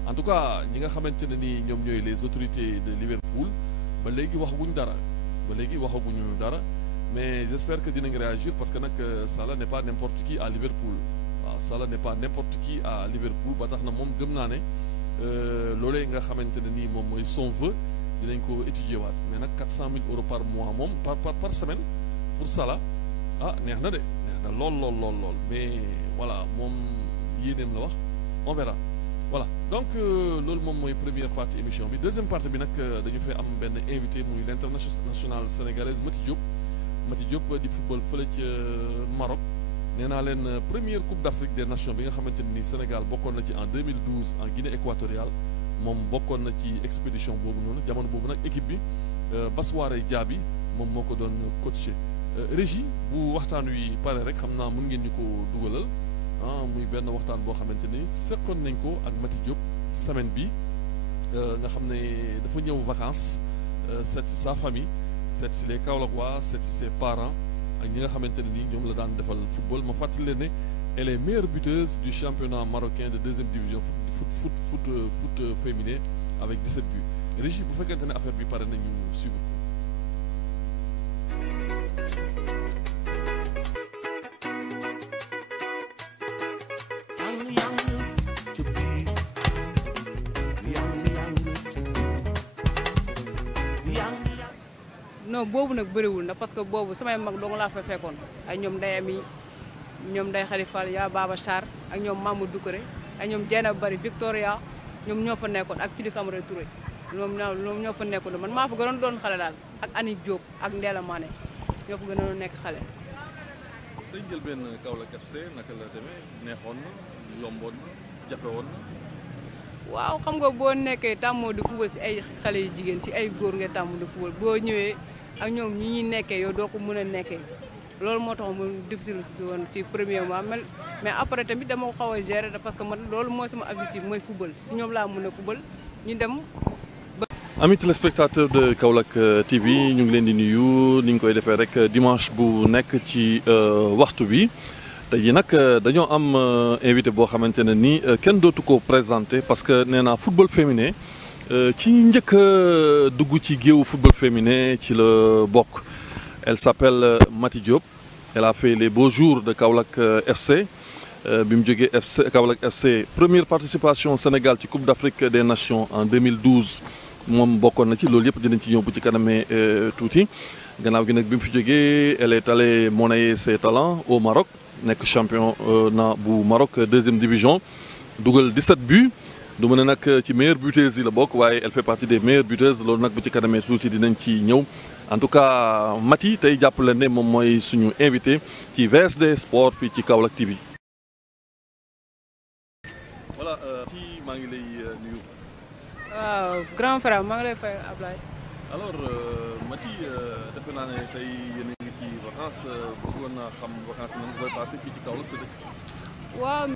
en tout cas ñi nga xamante ne ni ñoom ñooy les autorités de Liverpool ba léegi waxaguñu dara mais j'espère que dinañ réagir parce que nag Salah n'est pas n'importe qui à Liverpool Salah n'est pas n'importe qui à Liverpool ba tax na moom gëm naa ne loolee nga xamante ne nii moom mooy son vœu dinañ ko étudier waat mais nag 400 000 euros par mois moom par semaine pour Salah neex na lool mais voilà moom yéeneem la wax on verra voilà donc loolu moom mooy première partie émission bi deuxième partie bi nag dañu fay am benn invité muy l'international sénégalaise Mati Diop di football fële ca Maroc nee naa leen première coupe d'Afrique des nations bi nga xamante ne ni Sénégal bokkoon na ci en 2012 en Guinée équatoriale moom bokkoon na ci expédition boobu noonu jamono boobu nag équipe bi Bassoiré Diaby moom moo ko doon coaché régie bu waxtaan wi pare rek xam naa mën ngeen ñu ko dugalal muy benn waxtaan boo xamante ni seqoon nañ ko ak Mati Diop semaine bi nga xam ne dafa ñëw vacances seet si sa famille seet si les Kaolackois seet si ses parents ak ñi nga xamante ne nii ñoom la daan defal football ma fàttali leen ne elle est meilleure buteuse du championnat marocain de deuxième division foot féminin avec 17 buts régie bu fekkente ne affaire bi pare nañu suivre ko. non boobu nag bëriwul na parce que boobu samay mag dong laa fa fekkoon ay ñoom day ami ñoom day xalifal yaa Baba Char ak ñoom Mamadou Doucouré ak ñoom Diena Bari Victoria ñoom ñoo fa nekkoon ak Fidi Camara Touré ñoom ñoo fa nekkoon man maa fa gënoon doon xale daal ak Ani Diop ak Ndella Mané ñoo fa gënoon nekk xale. sa njëlbéen Kaolack FC naka la demee neexoon na yomboon na jafewoon na. waaw xam nga boo nekkee tàmmoo di football si ay xale yu jigéen si ay góor nga tàmm di football boo ñëwee ak ñoom ñi ñuy nekkee yow doo ko mën a nekkee loolu moo tax mu difficile woon si premier mois mais après tamit dama ko xaw a gérer parce que man loolu mooy sama objectif mooy football si ñoom laa mën a football ñu dem. Amis téléspectateurs de Kaolack TV ñu ngi leen di nuyu ni ñu koy defee rek dimanche bu nekk ci waxtu bi. tey jii nag dañoo am invité boo xamante ne ni kenn dootu ko présenté parce que nee naa football féminin ci njëkk a dugg ci géewu football féminin ci la bokk. Elle s'appelle Mati Diop elle a fait les beaux jours de Kaolack FC bi mu jógee FC Kaolack FC première participation Sénégal ci Coupe d'Afrique des Nations en 2012 moom bokkoon na ci loolu yëpp dinañ ci ñëw bu ci kanamee tuuti gannaaw gi nag bi mu fi jógee elle est allée monnayer ses talents au Maroc nekk championnat bu Maroc deuxième division dugal 17 buts du ma ne nag ci meilleure buteuse yi la bokk waaye elle fait partie des meilleures buteuses loolu nag bu ci kanamee tuuti dinañ ci ñëw en tout cas Maty tey jàpp leen ne moom mooy suñu invité ci VSD Sport fii ci Kaolack TV. voilà ci maa ngi lay nuyu. waaw grand frère maa ngi lay fay Ablaye. alors Maty defe naa ne tey yéen a ngi ci vacances bëggoon naa xam vacances yi nan nga koy passé fii ci Kaolack sa dëkk. waaw.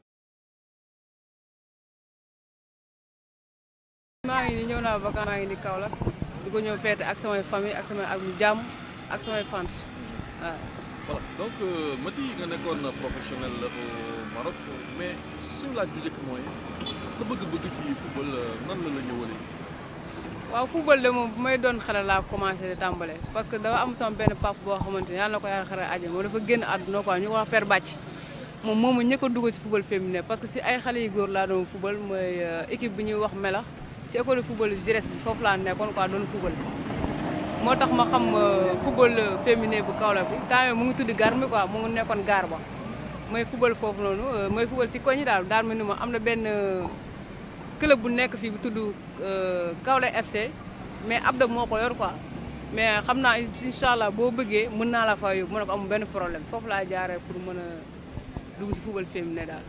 maa ngi ni ñëw naa vacances maa ngi ni Kaolack di ko ñëw feete ak samay famille ak samay am jàmm ak samay fans waaw. voilà donc Maty nga nekkoon professionnel au Maroc mais suñu laaj bu njëkk mooy sa bëgg-bëgg ci football nan la la ñëwalee. waaw football de moom bu may doon xale laa commencé di tàmbale parce que dafa am sama benn pap boo xamante ni yàlla na ko yàlla xare àjjana moom dafa génn àdduna quoi ñu ko wax Père Bàcc moom moomu ñëkk a dugg ci football féminin parce que si ay xale yu góor laa doon football mooy équipe bi ñuy wax Melax si école de football Jires bi foofu laa nekkoon quoi doon football moo tax ma xam football féminin bu Kaolack bi temps yooyu mu ngi tudd Garmi quoi mu ngi nekkoon gaar ba mooy football foofu noonu mooy football si koñ yi daal ma ni ma am na benn club bu nekk fii bu tudd Kaolack FC mais Abda moo ko yor quoi mais xam naa incha allah boo bëggee mën naa la fa yóbbu mën na ko amul benn problème foofu laa jaaree pour mën a dugg si football féminin daal.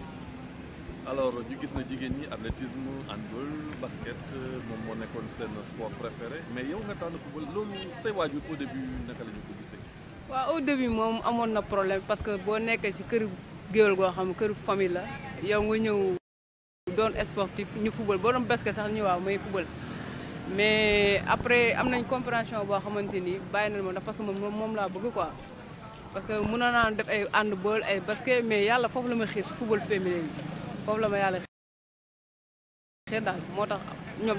alors ñu gis na jigéen ñi athlétisme handball basket moom moo nekkoon seen sport préféré mais yow nga tànn football loolu say waajur au début naka la ñu ko gisee. waaw au début moom amoon na problème parce que boo nekkee si kër géwél goo xam kër famille la yow nga ñëw doon sportif ñu football boo doon basket sax ñu waaw may football mais après am nañ compréhension boo xamante ni bàyyi na ma ndax parce que moom laa bëgg quoi parce que mën naa def ay handball ay basket mais yàlla foofu la ma xiir si football féminin bi foofu la ma yàlla xiir daal moo tax ñoom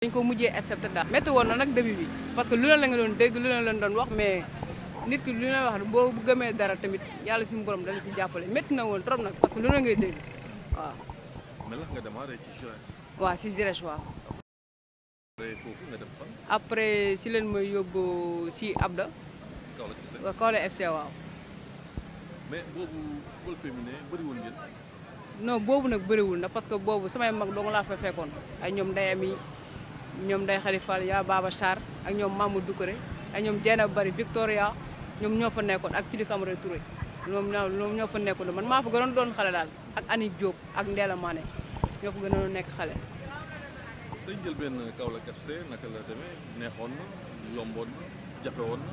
dañ ko mujjee accepté daal métti woon na nag début bi parce que lu leen la nga doon dégg lu leen leen doon wax mais nit ki lu leen wax boo gëmee dara tamit yàlla suñu borom dana si jàppale métti na woon trop nag parce que lu la ngay dégg waaw. mais nga démarré ci Jires. waaw si Jires waaw. après foofu nga dem fan. après si leen may yóbbu si Abda. Kaolack FC waaw. mais boobu football féminin bëriwul ngeen. non boobu nag bëriwul ndax parce que boobu samay mag dong laa fa fekkoon ay ñoom Ndeye Ami ñoom Ndeye Khady Fall yaa Baba Char ak ñoom Mamadou Doucouré ak ñoom Diena Bari Victoria ñoom ñoo fa nekkoon ak Philippe Camara Touré ñoom ñoo fa nekkoon man maa fa gënoon doon xale daal ak Ani Diop ak Ndella Mané ñoo fa gënoon nekk xale. say njëlbeen Kaolack FC naka la demee neexoon na yomboon na jafewoon na.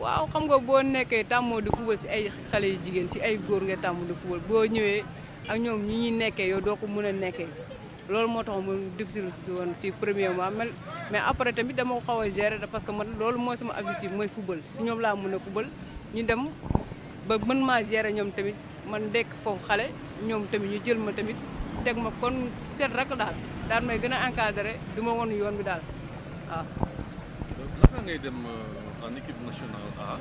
waaw xam nga boo nekkee tàmmoo di football si ay xale yu jigéen si ay góor nga tàmm di football boo ñëwee ak ñoom ñi ñuy nekkee yow doo ko mën a nekkee loolu moo tax mu difficile woon si premier mois mais après tamit dama ko xaw a gérer parce que man loolu mooy sama objectif mooy football si ñoom laa mën a football ñu dem ba mën maa gérer ñoom tamit man dekk foofu xale ñoom tamit ñu jël ma tamit teg ma kon seet rek daal may gën a encadré du ma woon yoon bi daal waaw. naka ngay dem en équipe nationale A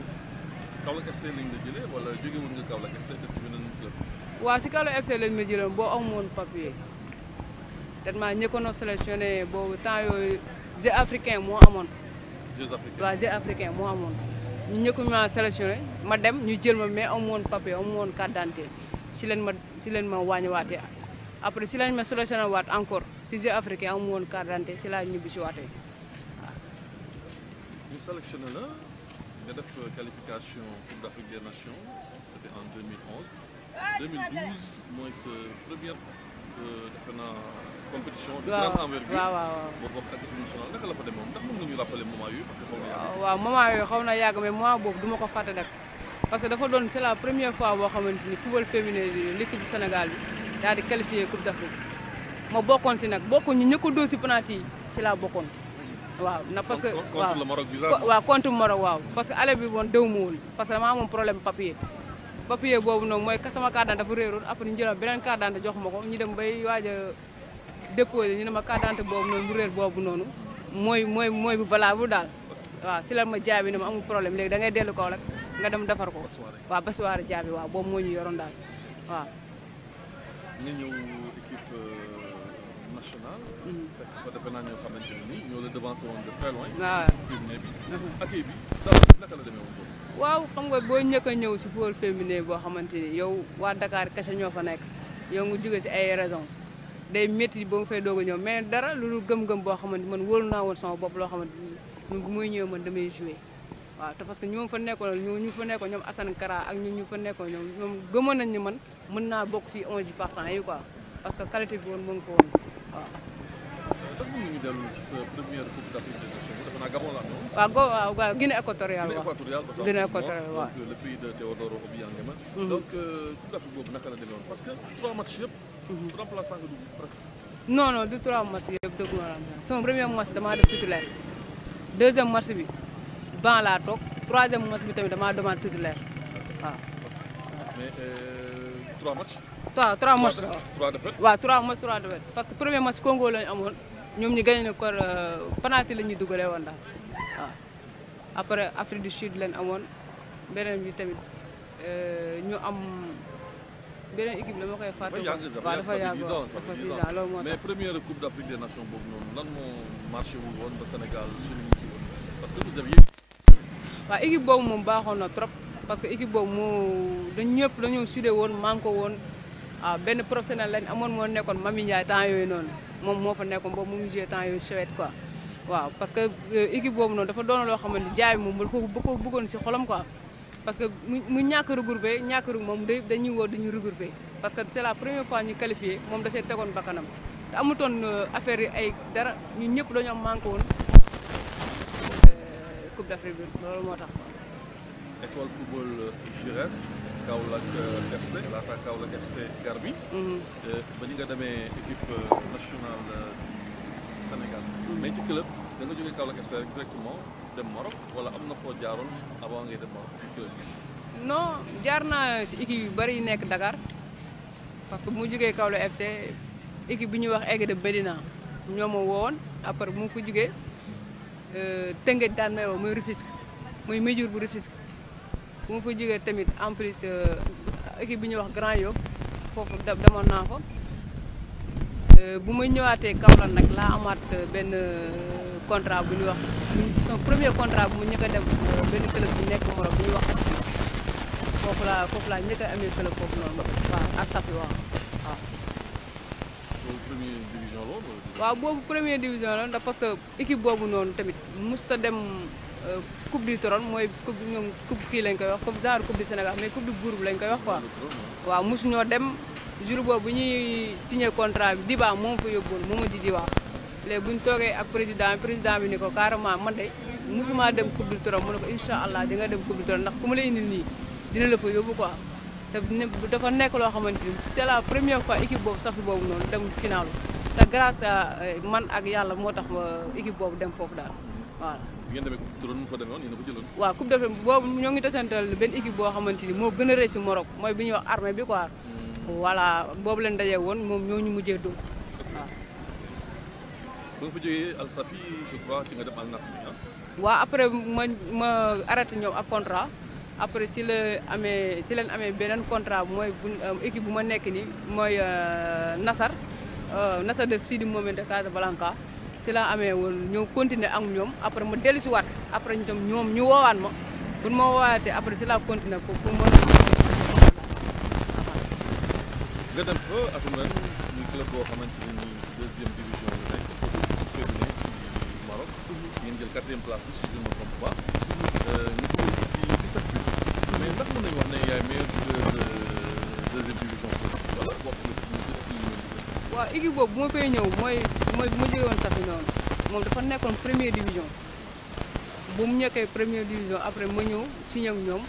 Kaolack FC lañ la jëlee wala jógewul nga Kaolack FC def ci beneen club. waaw si Kaolack FC lañ ma jëloon boo amu woon papier tellement ñëkkoon a sélectionné boobu temps yooyu Jeux africain moo amoon. Jeux africains waaw Jeux africain moo amoon ñu ñëkk ma sélectionné ma dem ñu jël ma mais amu woon papier amu woon carte d'identité si leen ma wàññiwaatee après si lañ ma sélectionné waat encore si Jeux africain amu woon carte d'identité si laa ñibbi si waatee waaw. ñu sélectionné la nga def qualification Coupe d'Afrique des Nations c'était en 2011 2012 mooy sa première defe naa compétition de grande envergure. waaw boo bokk ak équipe nationale naka la fa demoon ndax mën nga ñu rappeler moment yooyu parce que xaw na yàgg. waaw moment yooyu xaw na yàgg mais moment boobu du ma ko fàtte nag parce que dafa doon c'est la première fois boo xamante ni football féminin l'équipe du Sénégal bi daal di qualifié Coupe d'Afrique ma bokkoon si nag bokkoon ñu ñëkk a dóor si penalty yi si laa bokkoon. waaw na parce que contre le Maroc bizarrement waaw contre Maroc waaw parce que aller bi woon déw ma woon parce que dama amoon problème papier boobu noonu mooy sama carte d'identité dafa réeroon après ñu jëloon beneen carte d'identité jox ma ko ñu dem bay waaj a déposé ñu ne ma carte d'identité boobu noonu bu réer boobu noonu mooy bu valable daal waaw si la ma jaabi ne ma amul problème léegi da ngay dellu kaw rek nga dem defar ko waaw basuwaar jaabi waaw boobu moo ñu yoroon daal waaw. nga ñëw équipe national. fekk ko defe naa ñoo xamante ne nii ñoo la devancé woon de très loin. waaw féminin bi. accueil bi dara naka la demee woon boobu. waaw xam nga boo ñëkk a ñëw si football féminin boo xamante ni yow waa Dakar kese ñoo fa nekk yow nga jóge si ay raison day métti boo nga fay doog a ñëw mais dara lu gëm-gëm boo xamante man wóolu naa woon sama bopp loo xamante ni bu muy ñëw man damay joué waaw te parce que ñoom fa nekkoon ñu fa nekkoon ñoom Assane Kara ak ñu fa nekkoon ñoom gëmoon nañ ni man mën naa bokk si 11 partants yi quoi parce que qualité bi woon mu ngi ko woon waaw. ndax mën nañu dellu ci sa première coupe d'Afrique des Nations defe naa Gabon la am noonu. waaw Guinée équatoriale waaw Guinée équatoriale waaw. donc le pays de Théodore Obiang Nguema. donc coupe d'Afrique boobu naka la demee woon parce que 3 matchs yëpp. remplaçant nga dugg presque. non du 3 matchs yëpp dëgg ma remplaçant sama premier match damaa def titulaire deuxième match bi ban laa toog troisième match bi tamit damaa demande titulaire waaw. mais 3 matchs. 3 matchs 3 défaites. waaw 3 matchs 3 défaites parce que premier match Congo lañu amoon ñoom ñu gagné ko penalty la ñuy dugalee woon daal waaw. après Afrique du Sud lañ amoon beneen bi tamit ñu am beneen équipe la ma koy fàtte. waaw dafa yàgg waaw dafa 10 ans loolu moo tax. mais première coupe d'Afrique des Nations boobu noonu lan moo marché wul woon ba Sénégal suñu ci woon parce que vous aviez. waaw équipe boobu moom baaxoon na trop parce que équipe boobu moo dañ ñëpp dañoo sudee woon manqué woon waaw benn professionnel lañ amoon moo nekkoon Mami Ndiaye temps yooyu noonu moom moo fa nekkoon boobu mu ngi joué temps yooyu Suède quoi waaw parce que équipe boobu noonu dafa doon loo xamante ni jaay moom ba ko bëggoon si xolam quoi parce que mu ñàkk regroupé moom dañuy woo dañuy regroupé parce que c'est la première fois ñu qualifié moom da see tegoon bakkanam te amutoon affaire yi ay dara ñun ñëpp dañoo manqué woon coupe d'Afrique bi loolu moo tax. école football Jures Kaolack FC laata Kaolack FC Garbi. ba ni nga demee équipe nationale Sénégal. mais ci club da nga jógee Kaolack FC rek directement dem Maroc wala am na foo jaaroon avant ngay dem Maroc ci club bi. non jaar naa si équipe yu bari yu nekk Dakar parce que bu mu jógee Kaolack FC équipe bi ñuy wax Aigle de Médina ñoo ma woowoon après bu mu fa jógee Tëngéej daan may woo muy Rufisque muy Médiour bu Rufisque. bu ma fa jógee tamit en plus équipe bi ñuy wax Grand Yoff foofu demoon naa fa bu ma ñëwaatee Kaolack nag laa amaat benn contrat bu ñuy wax son premier contrat bu mu njëkk a dem benn club bu nekk Maroc bu ñuy wax Asfi foofu laa njëkk a amee club foofu noonu waaw Asfi waaw. première division loolu. waaw boobu première division la ndax parce que équipe boobu noonu tamit musta dem. coupe du Trône mooy coupe ñoom coupe kii lañ koy wax comme genre coupe du Sénégal mais coupe du buur bi lañ koy wax quoi. waaw mosu ñoo dem jour boobu bu ñuy signé contrat bi Diba moom fa yóbbuwoon moom di Diba léegi bu ñu toogee ak président bi ni ko carrément man de mosuma dem coupe du Trône mu ne ko incha allah di nga dem coupe du Trône ndax ku ma lay indil nii dina la fa yóbbu quoi. te dafa nekk loo xamante ni c'est la première fois équipe boobu sax boobu noonu dem final te grâce à man ak yàlla moo tax équipe boobu dem foofu daal voilà. bi ngeen demee coupe du Trône fa demee woon yéen a ko jëloon. waaw coupe d'Afrique boobu ñoo ngi tasantal benn équipe boo xamante ni moo gën a rëy si Maroc mooy bi ñuy wax armée bi quoi. voilà boobu leen dajee woon moom ñoo ñu mujjee dóor waaw. ba nga fa jógee Al Safi je crois ci nga dem Al Nassr ah. waaw après ma arrêté ñoom ak contrat après si leen amee beneen contrat mooy équipe bu ma nekk nii mooy Nassar de Sidi Mohamed de Casablanca. si la amee woon ñëw continuer ak ñoom après ma dellu si waat après ñoom ñu woowaat ma bu ma woowaatee après si la continuer pour mën nga dem fa atum ren muy club boo xamante ne nii deuxième division la nekk foofu féminin ci Maroc ngeen jël 4e place bi si je ne me trompe pas ñu ko si 17 buts mais ndax mën nañu wax ne yaay meilleur buteur de deuxième division wala bokk na ci ñu waaw équipe boobu bu ma fay ñëw mooy bu ma jógee woon Safi noonu moom dafa nekkoon première division bu mu ñëkkee première division après ma ñëw signé ak ñoom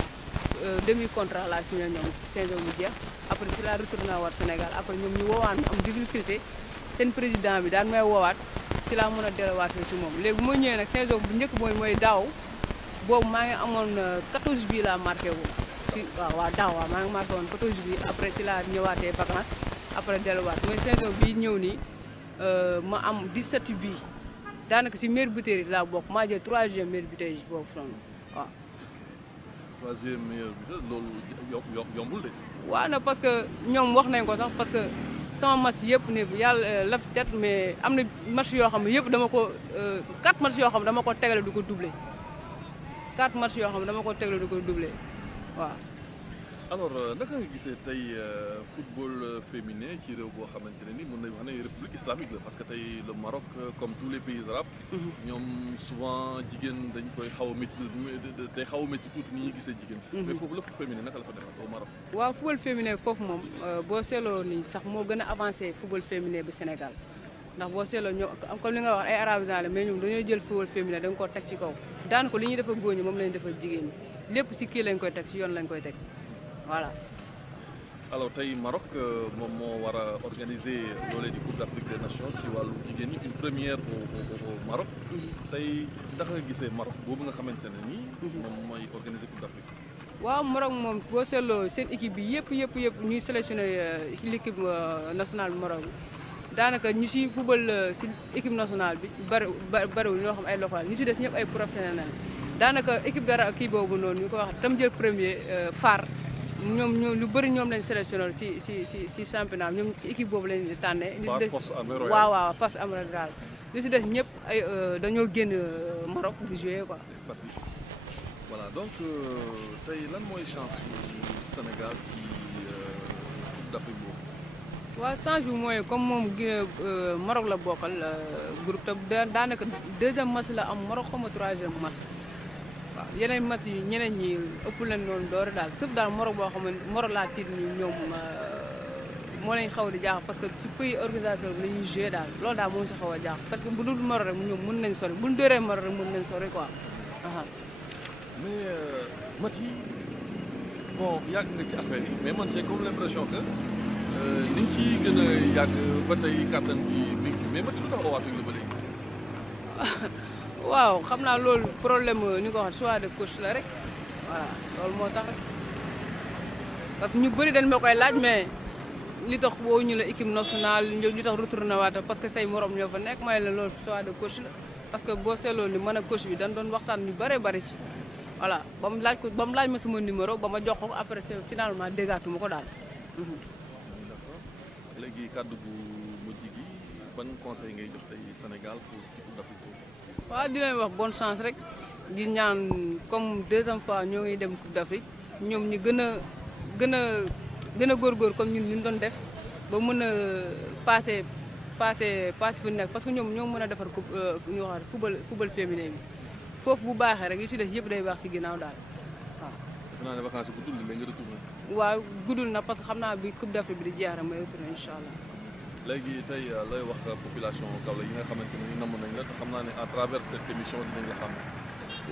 demi contrat laa signé ak ñoom saison bu jeex après si la retourné waat Sénégal après ñoom ñu woowaat am difficulté seen président bi daan may woowaat si laa mën a delluwaat si moom léegi bu ma ñëwee nag saison bu njëkk mooy daaw boobu maa ngi amoon 14 bii laa marqué woon si waaw daaw waaw maa ngi marqué woon 14 bii après si laa ñëwaatee vacances après delluwaat mooy saison bii ñëw nii ma am 17 bii daanaka si meilleur buteur yi laa bokk maa jël 3e meilleur buteur yi boobu noonu waaw. 3e meilleur buteur loolu yombul de. waaw na parce que ñoom wax nañ ko sax parce que sama match yëpp ni yàlla laf cat mais am na match yoo xam ne yëpp dama ko 4 match yoo xam ne dama ko tegale du ko doublé 4 match yoo xam ne dama ko tegale du ko doublé waaw. alors naka nga gisee tey football féminin ci réew boo xamante ne ni mën nañu wax ne république islamique la parce que tey le Maroc comme tous les pays arabes. ñoom souvent jigéen dañ koy xaw a métti day xaw a métti tuuti ni ñuy gisee jigéen. mais foofu la foot féminin naka la fa demee au Maroc. waaw football féminin foofu moom boo seetloo ni sax moo gën a avancé football féminin bu Sénégal ndax boo seetloo ñoom comme li nga wax ay arabisants la mais ñoom dañoo jël football féminin dañ koo teg ci kaw daanaka li ñuy def ak góor ñi moom lañu def ak jigéen ñi lépp ci kii lañ koy teg ci yoon lañ koy teg. voilà. alors tey Maroc moom moo war a organiser loolee di Coupe d'Afrique des Nations ci wàllu jigéen ñi une première au Maroc. tey ndax nga gisee Maroc boobu nga xamante ne nii. moom mooy organiser Coupe d'Afrique. waaw Maroc moom boo seetloo seen équipe bi yëpp ñuy sélectionné ci l'équipe nationale bu Maroc bi daanaka ñu ci football ci équipe nationale bi bariwul ñoo xam ay local ñu ci des ñëpp ay professionnels daanaka équipe dara kii boobu noonu ñu ko wax tam jël premier phare. ñoom lu bëri ñoom lañ sélectionné ci championnat ñoom ci équipe boobu lañ tànnee. li ci des waaw force Amérique daal li ci des ñëpp ay dañoo génn Maroc di jouer quoi. voilà donc tey lan mooy chance Sénégal ci Coupe d'Afrique boobu. waaw chance bi mooy comme moom Maroc la bokkal groupe te daanaka 2e match la am Maroc xaw ma 3e match. waaw yeneen match yi ñeneen ñi ëpp leen noonu doore daal sëf daal Maroc boo xam ne Maroc laa tiit ni ñoom moo lañ xaw di jaax parce que ci pays organisation bi la ñuy joué daal loolu daal moo si xaw a jaax parce que bu dul Maroc rek ñoom mën nañ sori bu ñu dóoree Maroc rek mën nañ sori quoi. mais Maty bon yàgg nga ci affaire yi mais man j'ai comme l'impression que ni ñu ciy gën a yàgg ba tey kàttan bi mi ngi mais Maty lu tax owaatuñ la ba léegi. waaw xam naa loolu problème ni ko wax choix de coach la rek voilà loolu moo tax rek parce que ñu bëri dañ ma koy laaj mais li tax woo ñu la équipe nationale li tax retourné waata parce que say morom ñoo fa nekk may la loolu choix de coach la parce que boo seetloo ni mën a coach bi dañ doon waxtaan ñu bëree bëri ci voilà ba mu laaj ma sama numéro ba ma jox ko après finalement déggaatuma ko daal. d'accord léegi kàddu bu mujj gi ban conseil ngay jox tey Sénégal pour Coupe d'Afrique. waaw di leen wax bonne chance rek di ñaan comme 2e fois ñoo ngi dem Coupe d'Afrique ñoom ñu gën a góorgóor comme ñun ñu doon def ba mën a passé fu nekk parce que ñoom ñoo mën a defar coupe ñu wax football féminin bi foofu bu baaxee rek yi si def yëpp day baax si ginnaaw daal waaw. defe naa ne vacances guddul mais nga retourné. waaw guddul na parce que xam naa bi Coupe d'Afrique bi di jeex rek may retourné incha allah. léegi tey lay wax population Kaolack yi nga xamante ne namm nañ la te xam naa ne à travers cette émission dinañ la xam.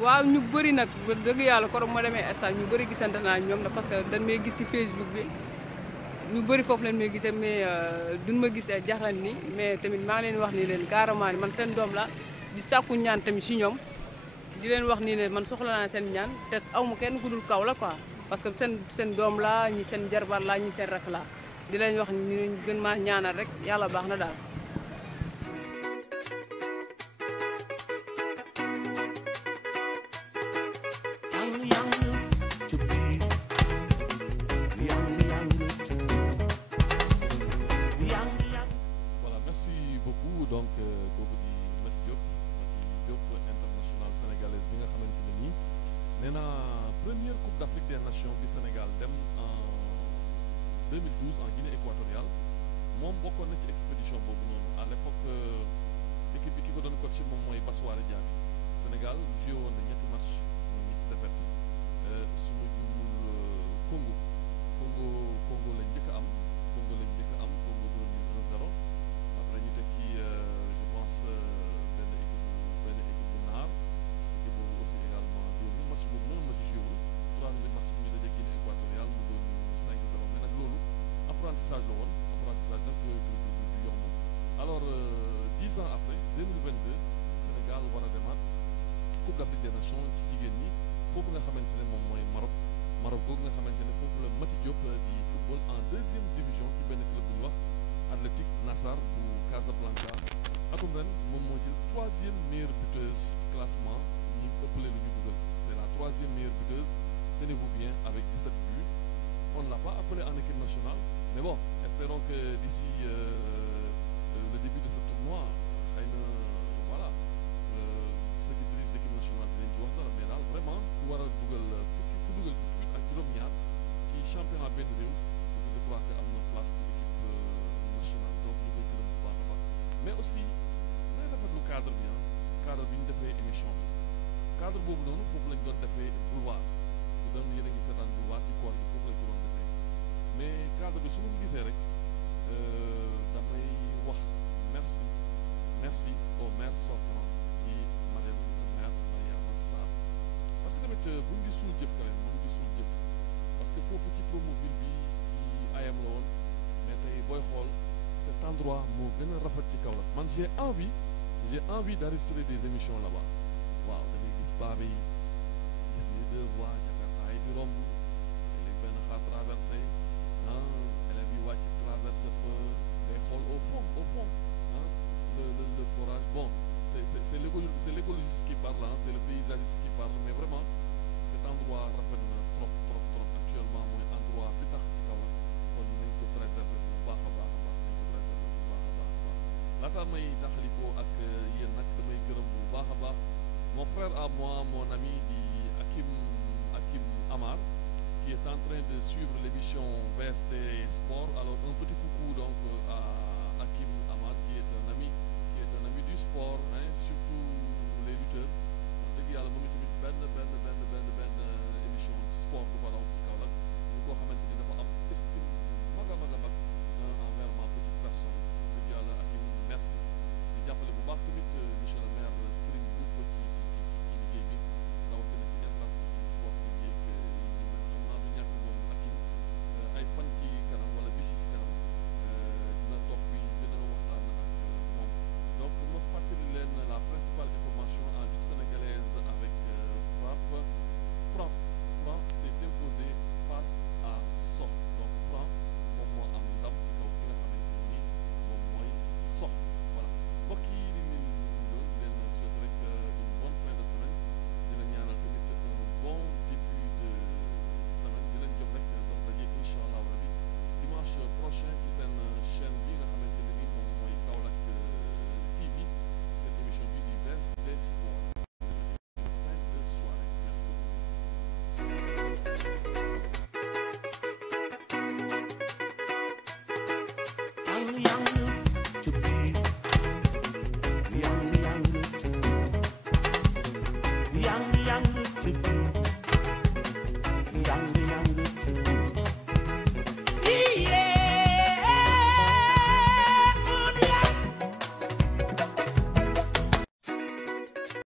waaw ñu bëri nag dëgg yàlla koroog ma demee stade ñu bëri gisante naa ñoom na parce que dañ may gis ci Facebook bi ñu bëri foofu leen may gisee mais duñ ma gisee jaxlan ni mais tamit maa ngi leen wax nii leen carrément ni man seen doom la di sàkku ñaan tamit ci ñoom di leen wax nii ne man soxla naa seen ñaan te aw ma kenn ku dul Kaolack quoi parce que seen doom la ñi seen jarbaat la ñi seen rak la di leen wax ni gën maa ñaanal rek yàlla baax na daal. voilà merci beaucoup donc kooku di Maty Diop international sénégalaise bi nga xamante ne nii nee na première Coupe d'Afrique des Nations bi Sénégal dem en 2012 en Guinée équatoriale moom bokkoon na ci expédition boobu noonu à l'époque équipe bi ki ko doon coaché moom mooy Bassouare Diaby Sénégal joué woon na ñetti match moom ñetti défaite su ma juumul Congo lañ njëkk a am Congo doon ñu 1-0 après ñu teg ci je pense benn équipe bu naar équipe boobu aussi également dóor match boobu noonu ma ci joué wul troisième match bi ñu daje Guinée équatoriale mu doon 5-0 mais nag loolu apprentissage la woon apprentissage nag du yomb alors 10 ans après 2022 Sénégal war a demaat Coupe d'Afrique des Nations ci jigéen ñi foofu nga xamante ne moom mooy Maroc googu nga xamante ne foofu la Maty Diop di football en 2e division ci benn club bu ñuy wax Athletic Nassar bu Casablanca atum ren moom moo jël 3e meilleure buteuse classement ñi ëppale lu ñu dugal c'est la 3e meilleure buteuse tenez-vous bien avec 17 buts on ne l'a pas appelée en équipe nationale mais bon espérons que d'ici le début de ce tournoi xëy na voilà ceux qui dirigent l'équipe nationale dinañ ci wax dara mais daal vraiment ku war a dugal ku dugal fukki ak juróom-ñaar ci championnat benn réew je crois que am na place ci équipe nationale donc ñu koy gërëm bu baax a baax mais aussi may rafetlu cadre bi cadre bi ñu defee émission bi cadre boobu noonu foofu lañ doon defee boulevard bu doon yéen a ngi seetaan boulevard ci koor bi foofu lañ ko doon defee mais cadre bi su ma ko gisee rek damay wax merci au maire sortant di madame le maire Mariama Sarr parce que tamit bu ñu di suul jëf quand même bu ñu di suul jëf parce que foofu ci Promoville bi ci ayam la woon mais tey booy xool cet endroit moo gën a rafet ci Kaolack man j'ai envie d'enregistrer des émissions là-bas waaw da ngay gis baabe yi gis ni deux voies Jakarta yi di romb léegi benn xaar traversé élèves yi wàcc traversé fa ngay xool au fond le forage bon c'est l'écologiste qui parle c'est le paysagiste qui parle mais vraiment cet endroit rafet na trop actuellement mooy endroit bi tax ci Kaolack kon nañ ko préserver bu baax a baax laata may taxalikoo ak yéen nag damay gërëm bu baax a baax mon frère à moi mon ami di Hakim Amar qui est en train de suivre l'émission VST Sport alors un petit coucou donc à Hakim Amar qui est un ami du sport